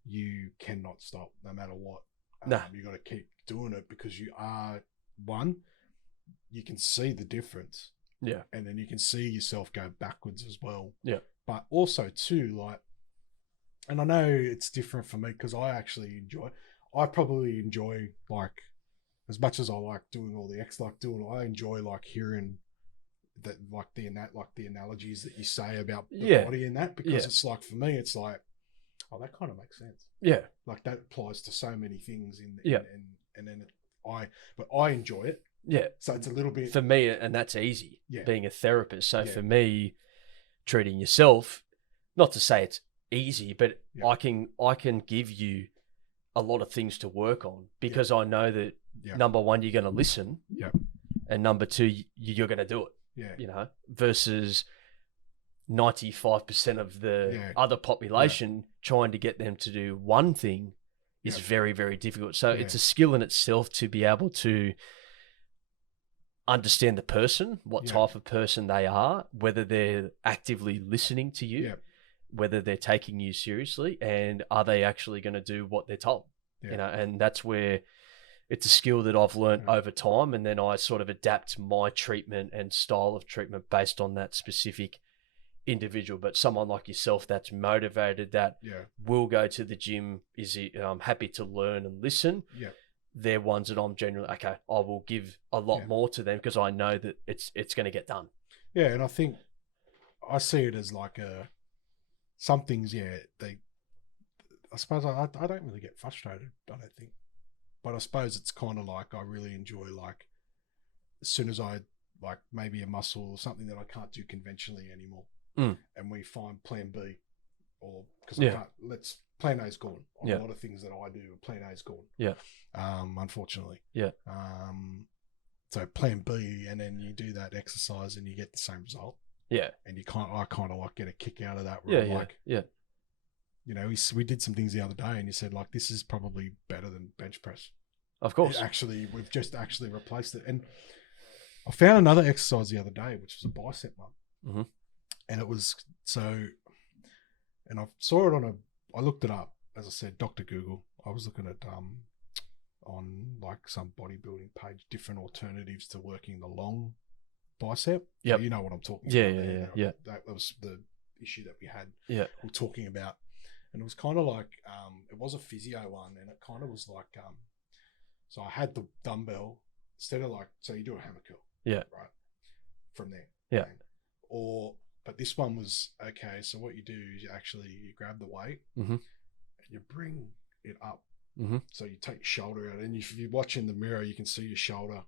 you cannot stop no matter what. You got to keep doing it because you can see the difference. Yeah. And then you can see yourself go backwards as well. Yeah. But also too, like, and I know it's different for me because I probably enjoy, like, as much as I like doing all the I enjoy, like, hearing that, like, the analogies that you say about the body and that, because it's like, for me, it's like, oh, that kind of makes sense. Yeah. Like, that applies to so many things and then I enjoy it. Yeah. So it's a little bit for me, and that's easy. Yeah. Being a therapist. So for me, treating yourself, not to say it's easy, but I can give you a lot of things to work on because I know that number one, you're going to listen. Yeah. And number two, you're going to do it. Yeah. Versus 95% of the other population trying to get them to do one thing is very, very difficult. So it's a skill in itself to be able to understand the person, what type of person they are, whether they're actively listening to you, whether they're taking you seriously, and are they actually going to do what they're told? And that's where it's a skill that I've learned over time, and then I sort of adapt my treatment and style of treatment based on that specific individual. But someone like yourself that's motivated, that will go to the gym, is happy to learn and listen, they're ones that I'm generally, okay, I will give a lot more to them because I know that it's going to get done. Yeah, and I think I see it as like some things, I suppose I don't really get frustrated, I don't think. But I suppose it's kind of like I really enjoy, like, as soon as I, like, maybe a muscle or something that I can't do conventionally anymore, and we find plan B, or because I can't, plan A's gone on a lot of things that I do. Plan A's gone. Unfortunately. So plan B, and then you do that exercise and you get the same result. And I kind of like get a kick out of that. We did some things the other day, and you said, like, this is probably better than bench press. Of course. We've just actually replaced it. And I found another exercise the other day, which was a bicep one. And it was and I saw it I looked it up, as I said, Dr. Google. I was looking at, on, like, some bodybuilding page, different alternatives to working the long bicep. So you know what I'm talking about. That was the issue that we had. We're talking about. And it was kind of like, it was a physio one, and it kind of was like, so I had the dumbbell, instead of, like, so you do a hammer curl. Right. From there. But this one was, okay, so what you do is you grab the weight and you bring it up. So you take your shoulder out, and if you watch in the mirror, you can see your shoulder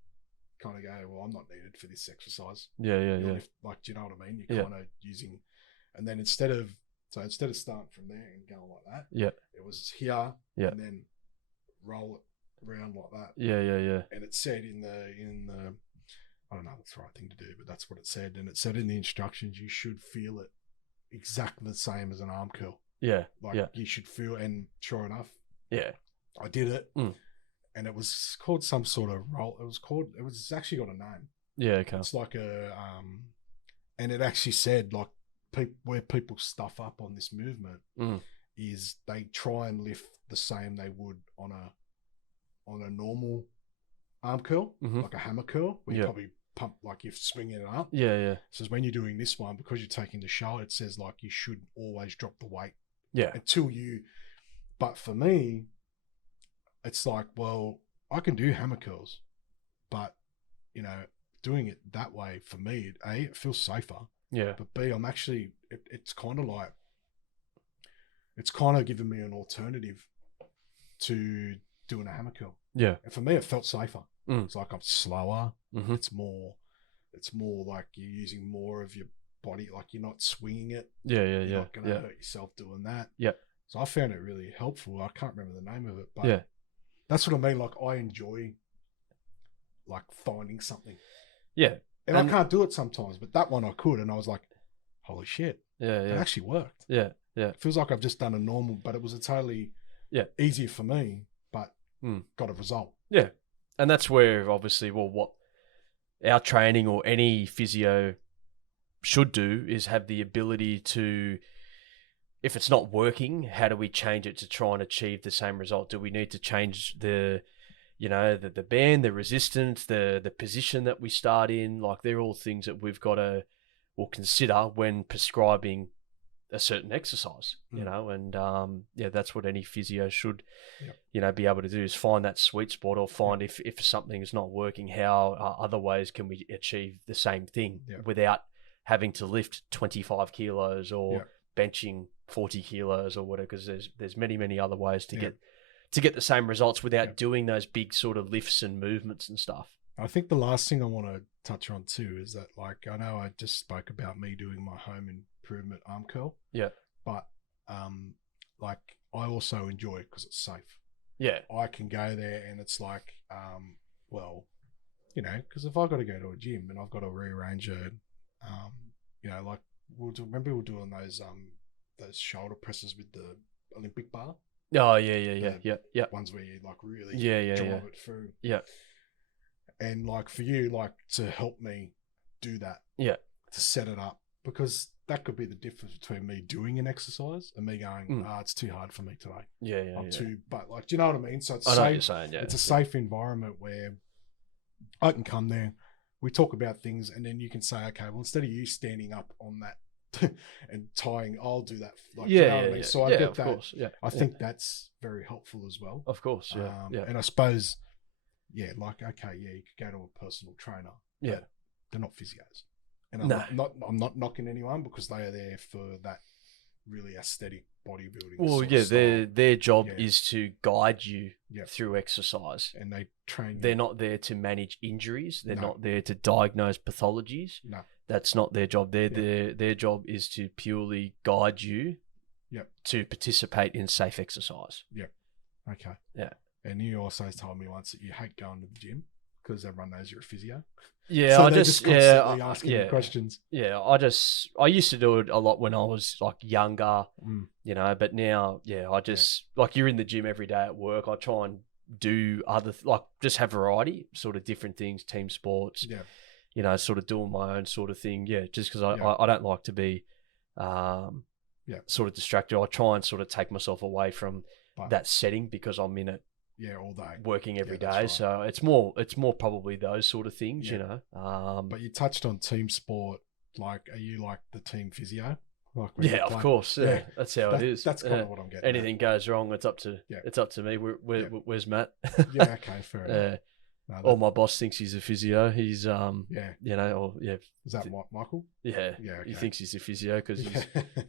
kind of go, well, I'm not needed for this exercise. Like, do you know what I mean? You're kind of using, and then instead of starting from there and going like that, it was here and then roll it around like that. And it said in the I don't know if that's the right thing to do, but that's what it said. And it said in the instructions, you should feel it exactly the same as an arm curl. You should feel, and sure enough, I did it. And it was called some sort of roll. It was actually got a name. It's like and it actually said, like, where people stuff up on this movement is they try and lift the same they would on a normal arm curl, like a hammer curl, where you probably pump, like, you're swinging it up. So when you're doing this one, because you're taking the shoulder, it says, like, you should always drop the weight until you. But for me, it's like, well, I can do hammer curls, but, doing it that way, for me, it feels safer. But B, I'm actually, it's kind of like, it's kind of giving me an alternative to doing a hammer curl. And for me, it felt safer. It's like I'm slower. It's more like you're using more of your body, like you're not swinging it. Yeah. You're not going to hurt yourself doing that. Yeah. So I found it really helpful. I can't remember the name of it, but Yeah. that's what I mean. Like I enjoy like finding something. Yeah. And I can't do it sometimes, but that one I could. And I was like, holy shit. Yeah. It actually worked. Yeah. Yeah. It feels like I've just done a normal, but it was a totally easier for me, but got a result. Yeah. And that's where obviously, well, what our training or any physio should do is have the ability to, if it's not working, how do we change it to try and achieve the same result? Do we need to change the band, the resistance, the position that we start in? Like they're all things that we've got to consider when prescribing a certain exercise, you know, and that's what any physio should, be able to do, is find that sweet spot, or find if something is not working, how other ways can we achieve the same thing without having to lift 25 kilos or benching 40 kilos or whatever, because there's many other ways to get the same results without doing those big sort of lifts and movements and stuff. I think the last thing I want to touch on too is that, like, I know I just spoke about me doing my home improvement arm curl. Yeah. But, like, I also enjoy it because it's safe. Yeah. I can go there and it's like, well, you know, because if I've got to go to a gym and I've got to rearrange a, you know, like, remember we were doing those shoulder presses with the Olympic bar? Oh, yeah. Ones where you, like, really drive it through. Yeah. And like for you, like to help me do that, to set it up, because that could be the difference between me doing an exercise and me going, it's too hard for me today. I'm too, but like, do you know what I mean? So it's safe. What you're saying, it's a safe environment where I can come there, we talk about things, and then you can say, okay, well, instead of you standing up on that and tying, I'll do that. Like, you know what I mean? So I get that. Course. I think that's very helpful as well. Of course. And I suppose, like, okay, you could go to a personal trainer. Yeah. They're not physios. And I'm not knocking anyone, because they are there for that really aesthetic bodybuilding. Well, their job is to guide you through exercise. And they train you. They're not there to manage injuries. They're not there to diagnose pathologies. No. That's not their job. Their job is to purely guide you to participate in safe exercise. Yeah. Okay. Yeah. And you also told me once that you hate going to the gym because everyone knows you're a physio. Yeah, so I just constantly asking you questions. Yeah, I used to do it a lot when I was like younger, you know, but now, I just like, you're in the gym every day at work. I try and do like just have variety, sort of different things, team sports, you know, sort of doing my own sort of thing. Yeah, just because I don't like to be sort of distracted. I try and sort of take myself away from that setting because I'm in it. Yeah, all day. Working every day. Right. So it's more probably those sort of things, you know. But you touched on team sport. Like, are you like the team physio? Like of course. Yeah. That's how it is. That's kind of what I'm getting. Anything goes wrong, it's up to me. Where's Matt? Yeah, okay, fair enough. No, my boss thinks he's a physio. He's you know, Is that Michael? Yeah. Yeah. Okay. He thinks he's a physio because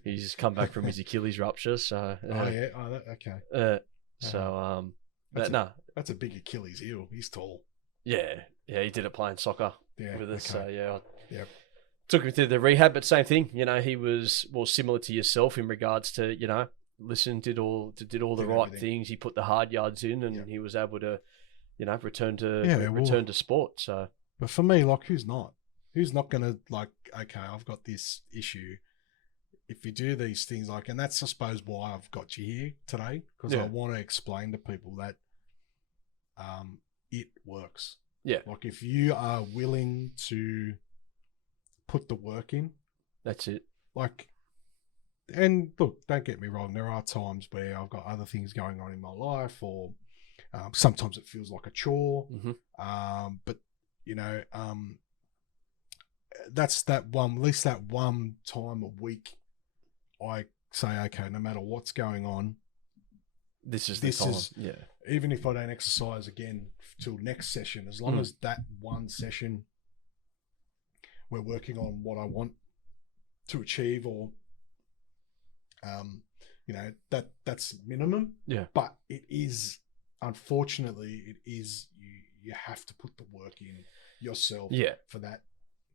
he's come back from his Achilles rupture. So okay. So that's a big Achilles heel. He's tall. Yeah, he did it playing soccer with us. Okay. So took him through the rehab, but same thing. You know, he was similar to yourself in regards to, you know, did all the right things. He put the hard yards in, and he was able to, you know, return to sport. So, but for me, like, who's not going to, like, okay, I've got this issue. If you do these things, like, and that's, I suppose, why I've got you here today, because I want to explain to people that it works. Yeah. Like, if you are willing to put the work in, that's it. Like, and look, don't get me wrong, there are times where I've got other things going on in my life, or sometimes it feels like a chore. Mm-hmm. But, you know, that's that one, at least that one time a week, I say, okay, no matter what's going on, this is the time. Even if I don't exercise again till next session, as long as that one session we're working on what I want to achieve, or you know, that's minimum. Yeah. But it is, unfortunately, you have to put the work in yourself for that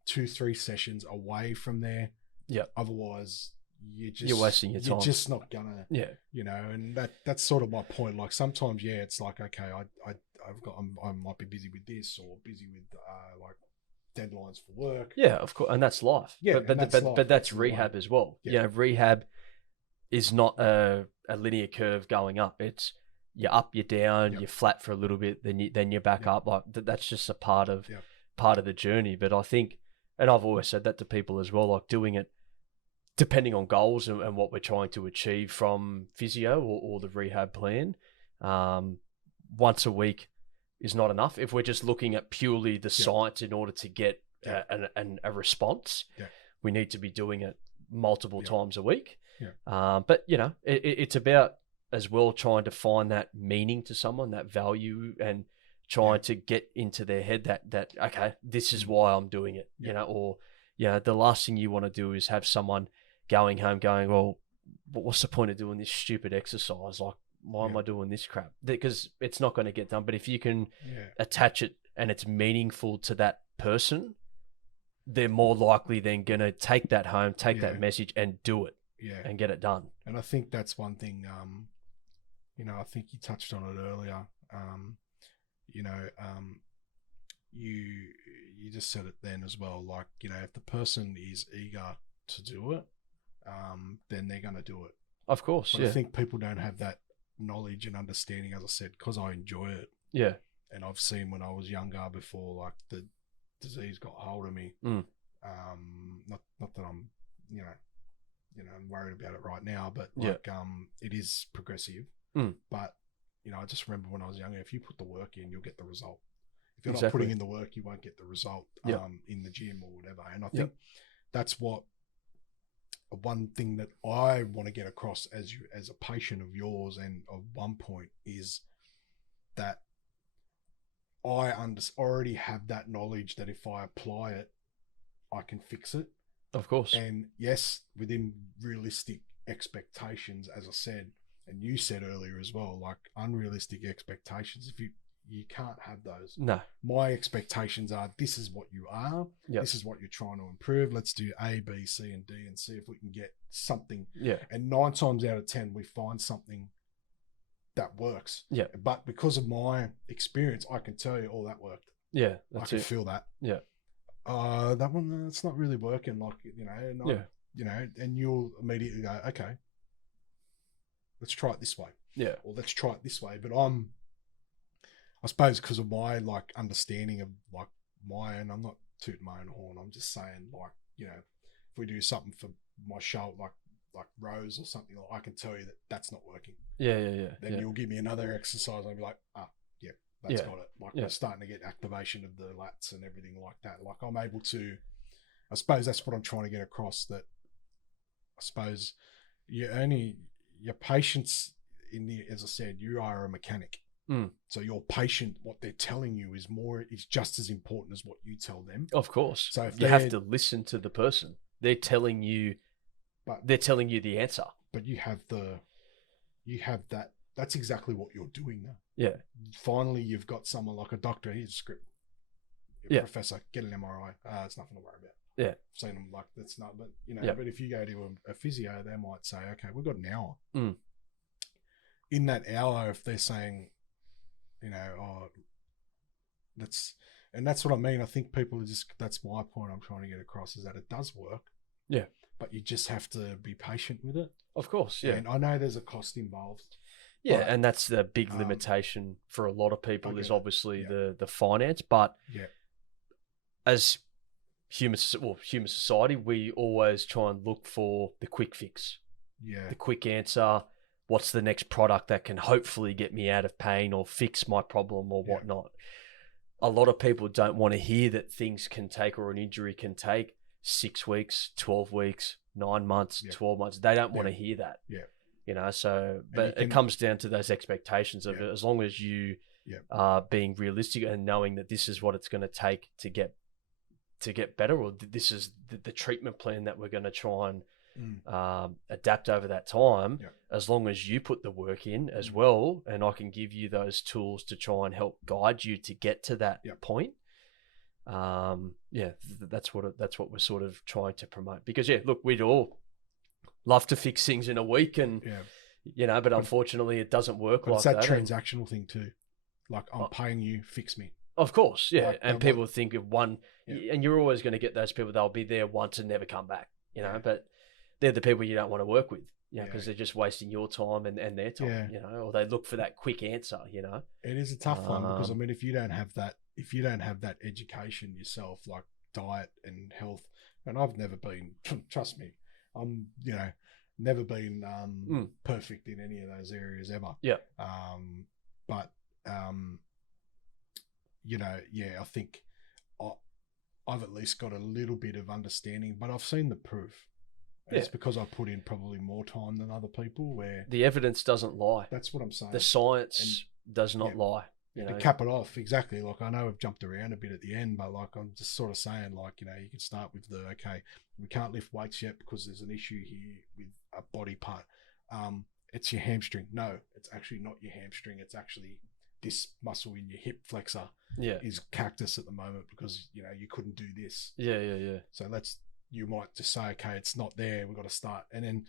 2-3 sessions away from there. Yep. Otherwise, you're wasting your time. You're just not gonna, Yeah. you know. And that's sort of my point. Like sometimes, yeah, it's like, okay, I might be busy with this or busy with like deadlines for work. Yeah, of course, and that's life. Yeah, but life. that's rehab as well. Yeah. You know, rehab is not a linear curve going up. It's you're up, you're down, you're flat for a little bit, then you're back up. Like that's just a part of the journey. But I think, and I've always said that to people as well, like doing it depending on goals and what we're trying to achieve from physio or the rehab plan. Once a week is not enough. If we're just looking at purely the science in order to get a response, we need to be doing it multiple times a week. But you know, it's about as well trying to find that meaning to someone, that value, and trying to get into their head that okay, this is why I'm doing it. You know, or the last thing you want to do is have someone going home going, well, what's the point of doing this stupid exercise? Like, why am I doing this crap? Because it's not going to get done. But if you can attach it and it's meaningful to that person, they're more likely then going to take that home, take that message and do it and get it done. And I think that's one thing, you know, I think you touched on it earlier. You know, you just said it then as well. Like, you know, if the person is eager to do it, then they're going to do it. Of course, but I think people don't have that knowledge and understanding, as I said, because I enjoy it. Yeah. And I've seen when I was younger before, like the disease got hold of me. Not that I'm, you know, I'm worried about it right now, but like, it is progressive. But, you know, I just remember when I was younger, if you put the work in, you'll get the result. If you're not putting in the work, you won't get the result in the gym or whatever. And I think that's what one thing that I want to get across as a patient of yours and of One Point is that I already have that knowledge that if I apply it, I can fix it. Of course. And yes, within realistic expectations, as I said, and you said earlier as well, like unrealistic expectations, if you can't have those. No. My expectations are this is what you are. This is what you're trying to improve. Let's do A, B, C, and D and see if we can get something. Yeah. And 9 times out of 10, we find something that works. Yeah. But because of my experience, I can tell you, oh, that worked. Yeah. I can feel that. Yeah. That one, it's not really working. Like, you know, you know, and you'll immediately go, okay, let's try it this way. Yeah. Or let's try it this way. But I suppose because of my like understanding of like and I'm not tooting my own horn, I'm just saying, like, you know, if we do something for my shoulder, like rows or something, I can tell you that that's not working. Then you'll give me another exercise and I'll be like, that's got it. Like we're starting to get activation of the lats and everything like that. Like I'm able to, I suppose that's what I'm trying to get across, that I suppose your patients as I said, you are a mechanic. So your patient, what they're telling you is just as important as what you tell them. Of course. So if you have to listen to the person, they're telling you the answer. But you have that. That's exactly what you're doing now. Yeah. Finally, you've got someone like a doctor. Here's a script. Professor, get an MRI. It's nothing to worry about. Yeah. I've seen them like that's not, but you know. But if you go to a physio, they might say, okay, we've got an hour. In that hour, if they're saying, you know, that's what I mean. I think people are that's my point I'm trying to get across, is that it does work. Yeah. But you just have to be patient with it. Of course. Yeah. And I know there's a cost involved. Yeah. And that's the big limitation for a lot of people is obviously the finance. But as human society, we always try and look for the quick fix. Yeah. The quick answer. What's the next product that can hopefully get me out of pain or fix my problem or whatnot? A lot of people don't want to hear that things can take, or an injury can take 6 weeks, 12 weeks, 9 months, 12 months. They don't want to hear that. Yeah. You know, so, but it comes down to those expectations of as long as you are being realistic and knowing that this is what it's going to take to get better, or this is the treatment plan that we're going to try and adapt over that time, as long as you put the work in as well, and I can give you those tools to try and help guide you to get to that point, That's what we're sort of trying to promote. Because look, we'd all love to fix things in a week, and but unfortunately, it doesn't work like that. It's that transactional thing too. Like, I'm paying you, fix me. Of course, yeah. Like, and people think of one, and you're always going to get those people. They'll be there once and never come back. But they're the people you don't want to work with. Because they're just wasting your time and their time. Or they look for that quick answer. It is a tough one, because I mean, if you don't have that education yourself, like diet and health, and I've never been, trust me, I'm never been perfect in any of those areas ever. But I think I've at least got a little bit of understanding, but I've seen the proof. It's because I put in probably more time than other people, where the evidence doesn't lie. That's what I'm saying. The science does not lie. To cap it off, exactly. Like, I know I've jumped around a bit at the end, but like, I'm just sort of saying, like, you can start with we can't lift weights yet because there's an issue here with a body part. It's your hamstring. No, it's actually not your hamstring. It's actually this muscle in your hip flexor is cactus at the moment because you couldn't do this. So you might just say, okay, it's not there. We've got to start. And then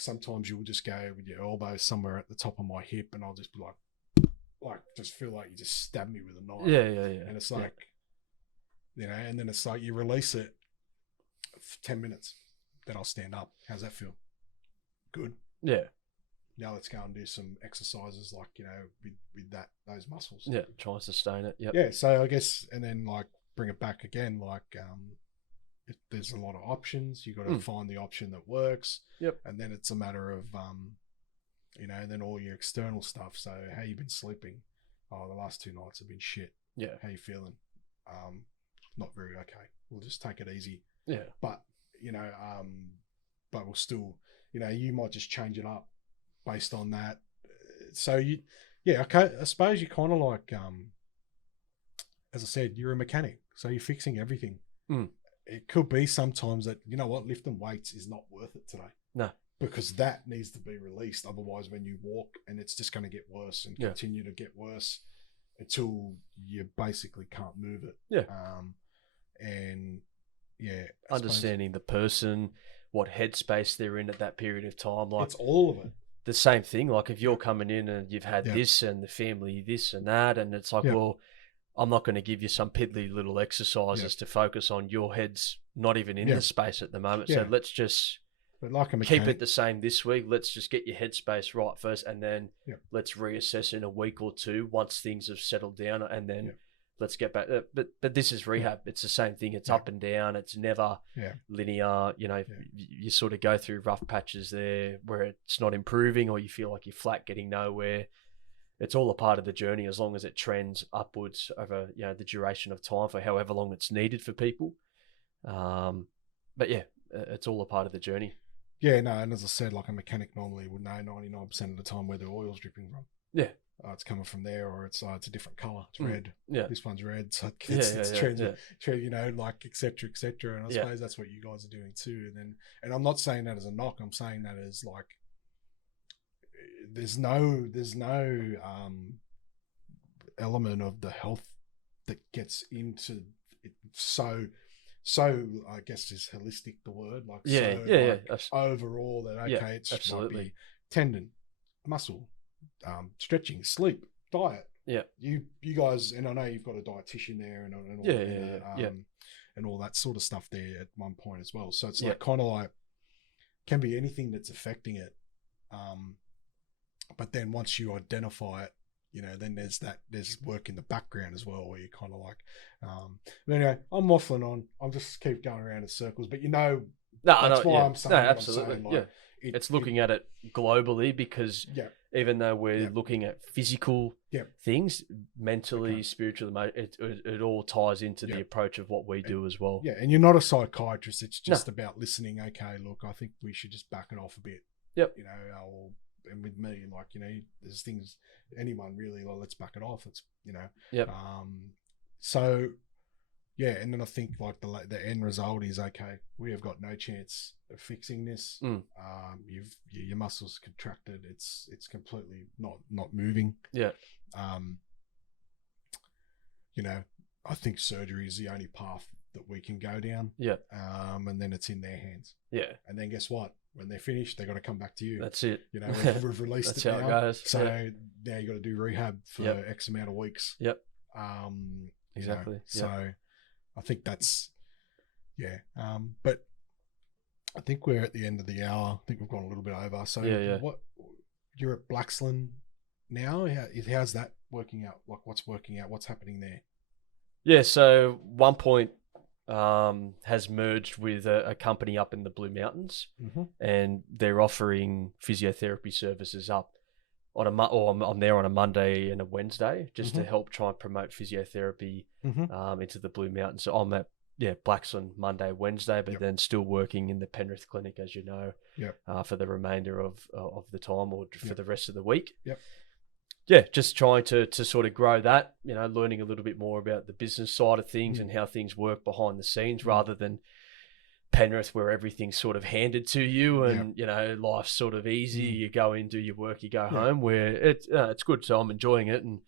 sometimes you'll just go with your elbow somewhere at the top of my hip, and I'll just be like just feel like you just stab me with a knife. And it's like, and then it's like you release it for 10 minutes, then I'll stand up. How's that feel? Good. Yeah. Now let's go and do some exercises like, with those muscles. Yeah. Try and sustain it. Yeah. So I guess, and then like bring it back again, like, there's a lot of options. You got to find the option that works. And then it's a matter of, and then all your external stuff. So how you been sleeping? Oh, the last 2 nights have been shit. Yeah. How you feeling? Not very okay. We'll just take it easy. Yeah. But, but we'll still, you might just change it up based on that. So okay. I suppose you kind of like, as I said, you're a mechanic. So you're fixing everything. It could be sometimes that, lifting weights is not worth it today. No. Because that needs to be released. Otherwise, when you walk, and it's just going to get worse and continue to get worse until you basically can't move it. Understanding the person, what headspace they're in at that period of time. Like, it's all of it. The same thing. Like, if you're coming in and you've had this and the family this and that, and it's like, well, I'm not going to give you some piddly little exercises to focus on. Your head's not even in the space at the moment. So let's just keep it the same this week. Let's just get your headspace right first, and then let's reassess in a week or two once things have settled down, and then let's get back. But this is rehab. It's the same thing. It's up and down. It's never linear. You sort of go through rough patches there where it's not improving, or you feel like you're flat, getting nowhere. It's all a part of the journey, as long as it trends upwards over the duration of time for however long it's needed for people. But it's all a part of the journey. Yeah, no, and as I said, like a mechanic normally would know 99% of the time where the oil's dripping from. Yeah. It's coming from there, or it's a different color. It's red. Yeah. This one's red. So it's like et cetera, et cetera. And I suppose that's what you guys are doing too. And I'm not saying that as a knock. I'm saying that as like, there's no element of the health that gets into it. So I guess is holistic the word, like overall that it's absolutely might be tendon, muscle, stretching, sleep, diet. You guys, and I know you've got a dietitian there and all and all that sort of stuff there at One Point as well. So it's like kind of like can be anything that's affecting it. But then once you identify it, then there's work in the background as well where you kind of like, but anyway, I'm waffling on. I'll just keep going around in circles, but that's why I'm saying, absolutely. I'm saying, it's looking at it globally because even though we're looking at physical things, mentally, spiritually, it all ties into the approach of what we do as well. Yeah. And you're not a psychiatrist. It's just about listening. Okay, look, I think we should just back it off a bit. And with me, like, there's things, anyone really, like, let's back it off. It's, so, and then I think, like, the end result is, okay, we have got no chance of fixing this. Your muscles contracted. It's completely not moving. I think surgery is the only path that we can go down. Yeah. And then it's in their hands. Yeah. And then guess what? When they're finished, they got to come back to you. That's it. You know, we've released That's it how now. it goes. So now you got to do rehab for X amount of weeks. Yep. Exactly. You know, so I think that's, but I think we're at the end of the hour. I think we've gone a little bit over. So what, you're at Blaxland now? How's that working out? Like what's working out? What's happening there? Yeah. So One Point has merged with a company up in the Blue Mountains, and they're offering physiotherapy services up on I'm there on a Monday and a Wednesday just to help try and promote physiotherapy into the Blue Mountains. So I'm at Blaxland Monday, Wednesday, but then still working in the Penrith clinic, as you know, for the remainder of the time or for the rest of the week. Just trying to sort of grow that, you know, learning a little bit more about the business side of things and how things work behind the scenes rather than Penrith where everything's sort of handed to you and, you know, life's sort of easy. You go in, do your work, you go home, where it's good. So I'm enjoying it and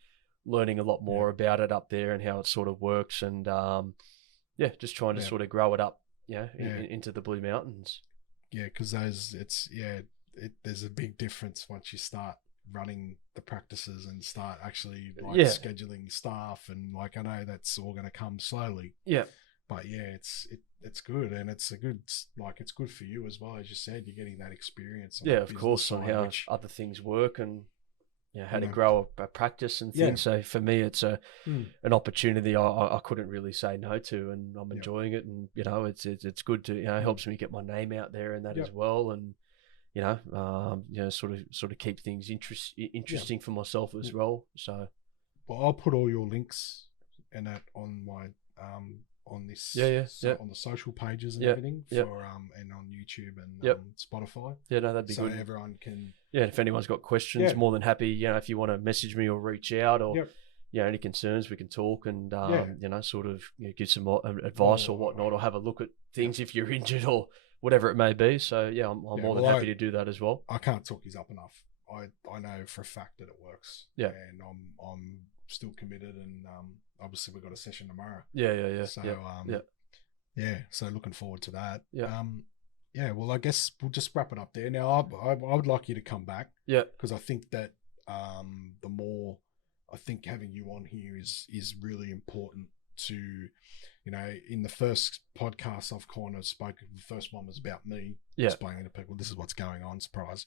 learning a lot more about it up there and how it sort of works and, just trying to sort of grow it up, into the Blue Mountains. Yeah, because there's a big difference once you start running the practices and start actually scheduling staff, and like I know that's all going to come slowly. But it's good, and it's good for you as well, as you said. You're getting that experience. Of course, on how other things work and how to grow a practice and things. So for me, it's an opportunity I couldn't really say no to, and I'm enjoying it. And you know, it's good to it helps me get my name out there and that as well, and sort of keep things interesting for myself as well. So, well, I'll put all your links and that on my on this on the social pages and everything for and on YouTube and Spotify. No, that'd be good. So everyone can. If anyone's got questions, more than happy. If you want to message me or reach out or any concerns, we can talk and sort of give some more advice or whatnot, or have a look at things if you're injured or whatever it may be. So I'm more than happy to do that as well. I can't talk his up enough. I know for a fact that it works. And I'm still committed, and obviously we've got a session tomorrow. So so looking forward to that. Well, I guess we'll just wrap it up there. Now I would like you to come back. Because I think that the more I think having you on here is really important to, in the first podcast I've kind of spoken, the first one was about me explaining to people this is what's going on, surprise.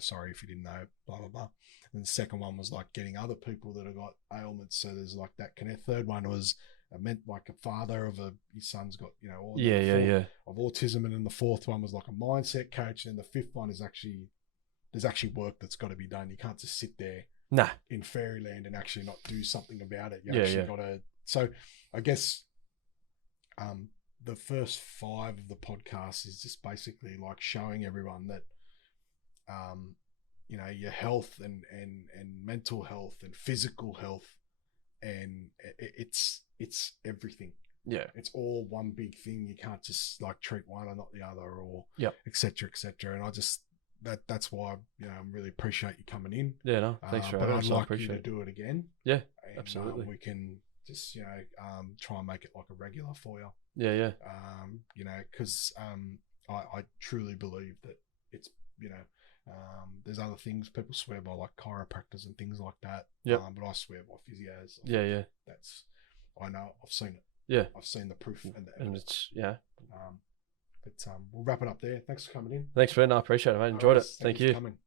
Sorry if you didn't know, blah blah blah. And the second one was like getting other people that have got ailments, so there's like that connect. Third one was I meant like a father of his son's got of autism, and then the fourth one was like a mindset coach, and the fifth one is there's actually work that's got to be done. You can't just sit there in fairyland and actually not do something about it. You actually got to. So I guess the first 5 of the podcast is just basically like showing everyone that your health and mental health and physical health, and it's everything. It's all one big thing. You can't just like treat one and not the other, or et cetera, et cetera. And I just that's why I really appreciate you coming in. Thanks for but having us. I'd like you to do it again. And, absolutely. We can just try and make it like a regular for you. Because I truly believe that it's there's other things people swear by, like chiropractors and things like that. But I swear by physios. That's I know, I've seen it. I've seen the proof and the evidence. And it's But we'll wrap it up there. Thanks for coming in. Thanks, Ben. I appreciate it, mate. Enjoyed it. Thank you. Coming.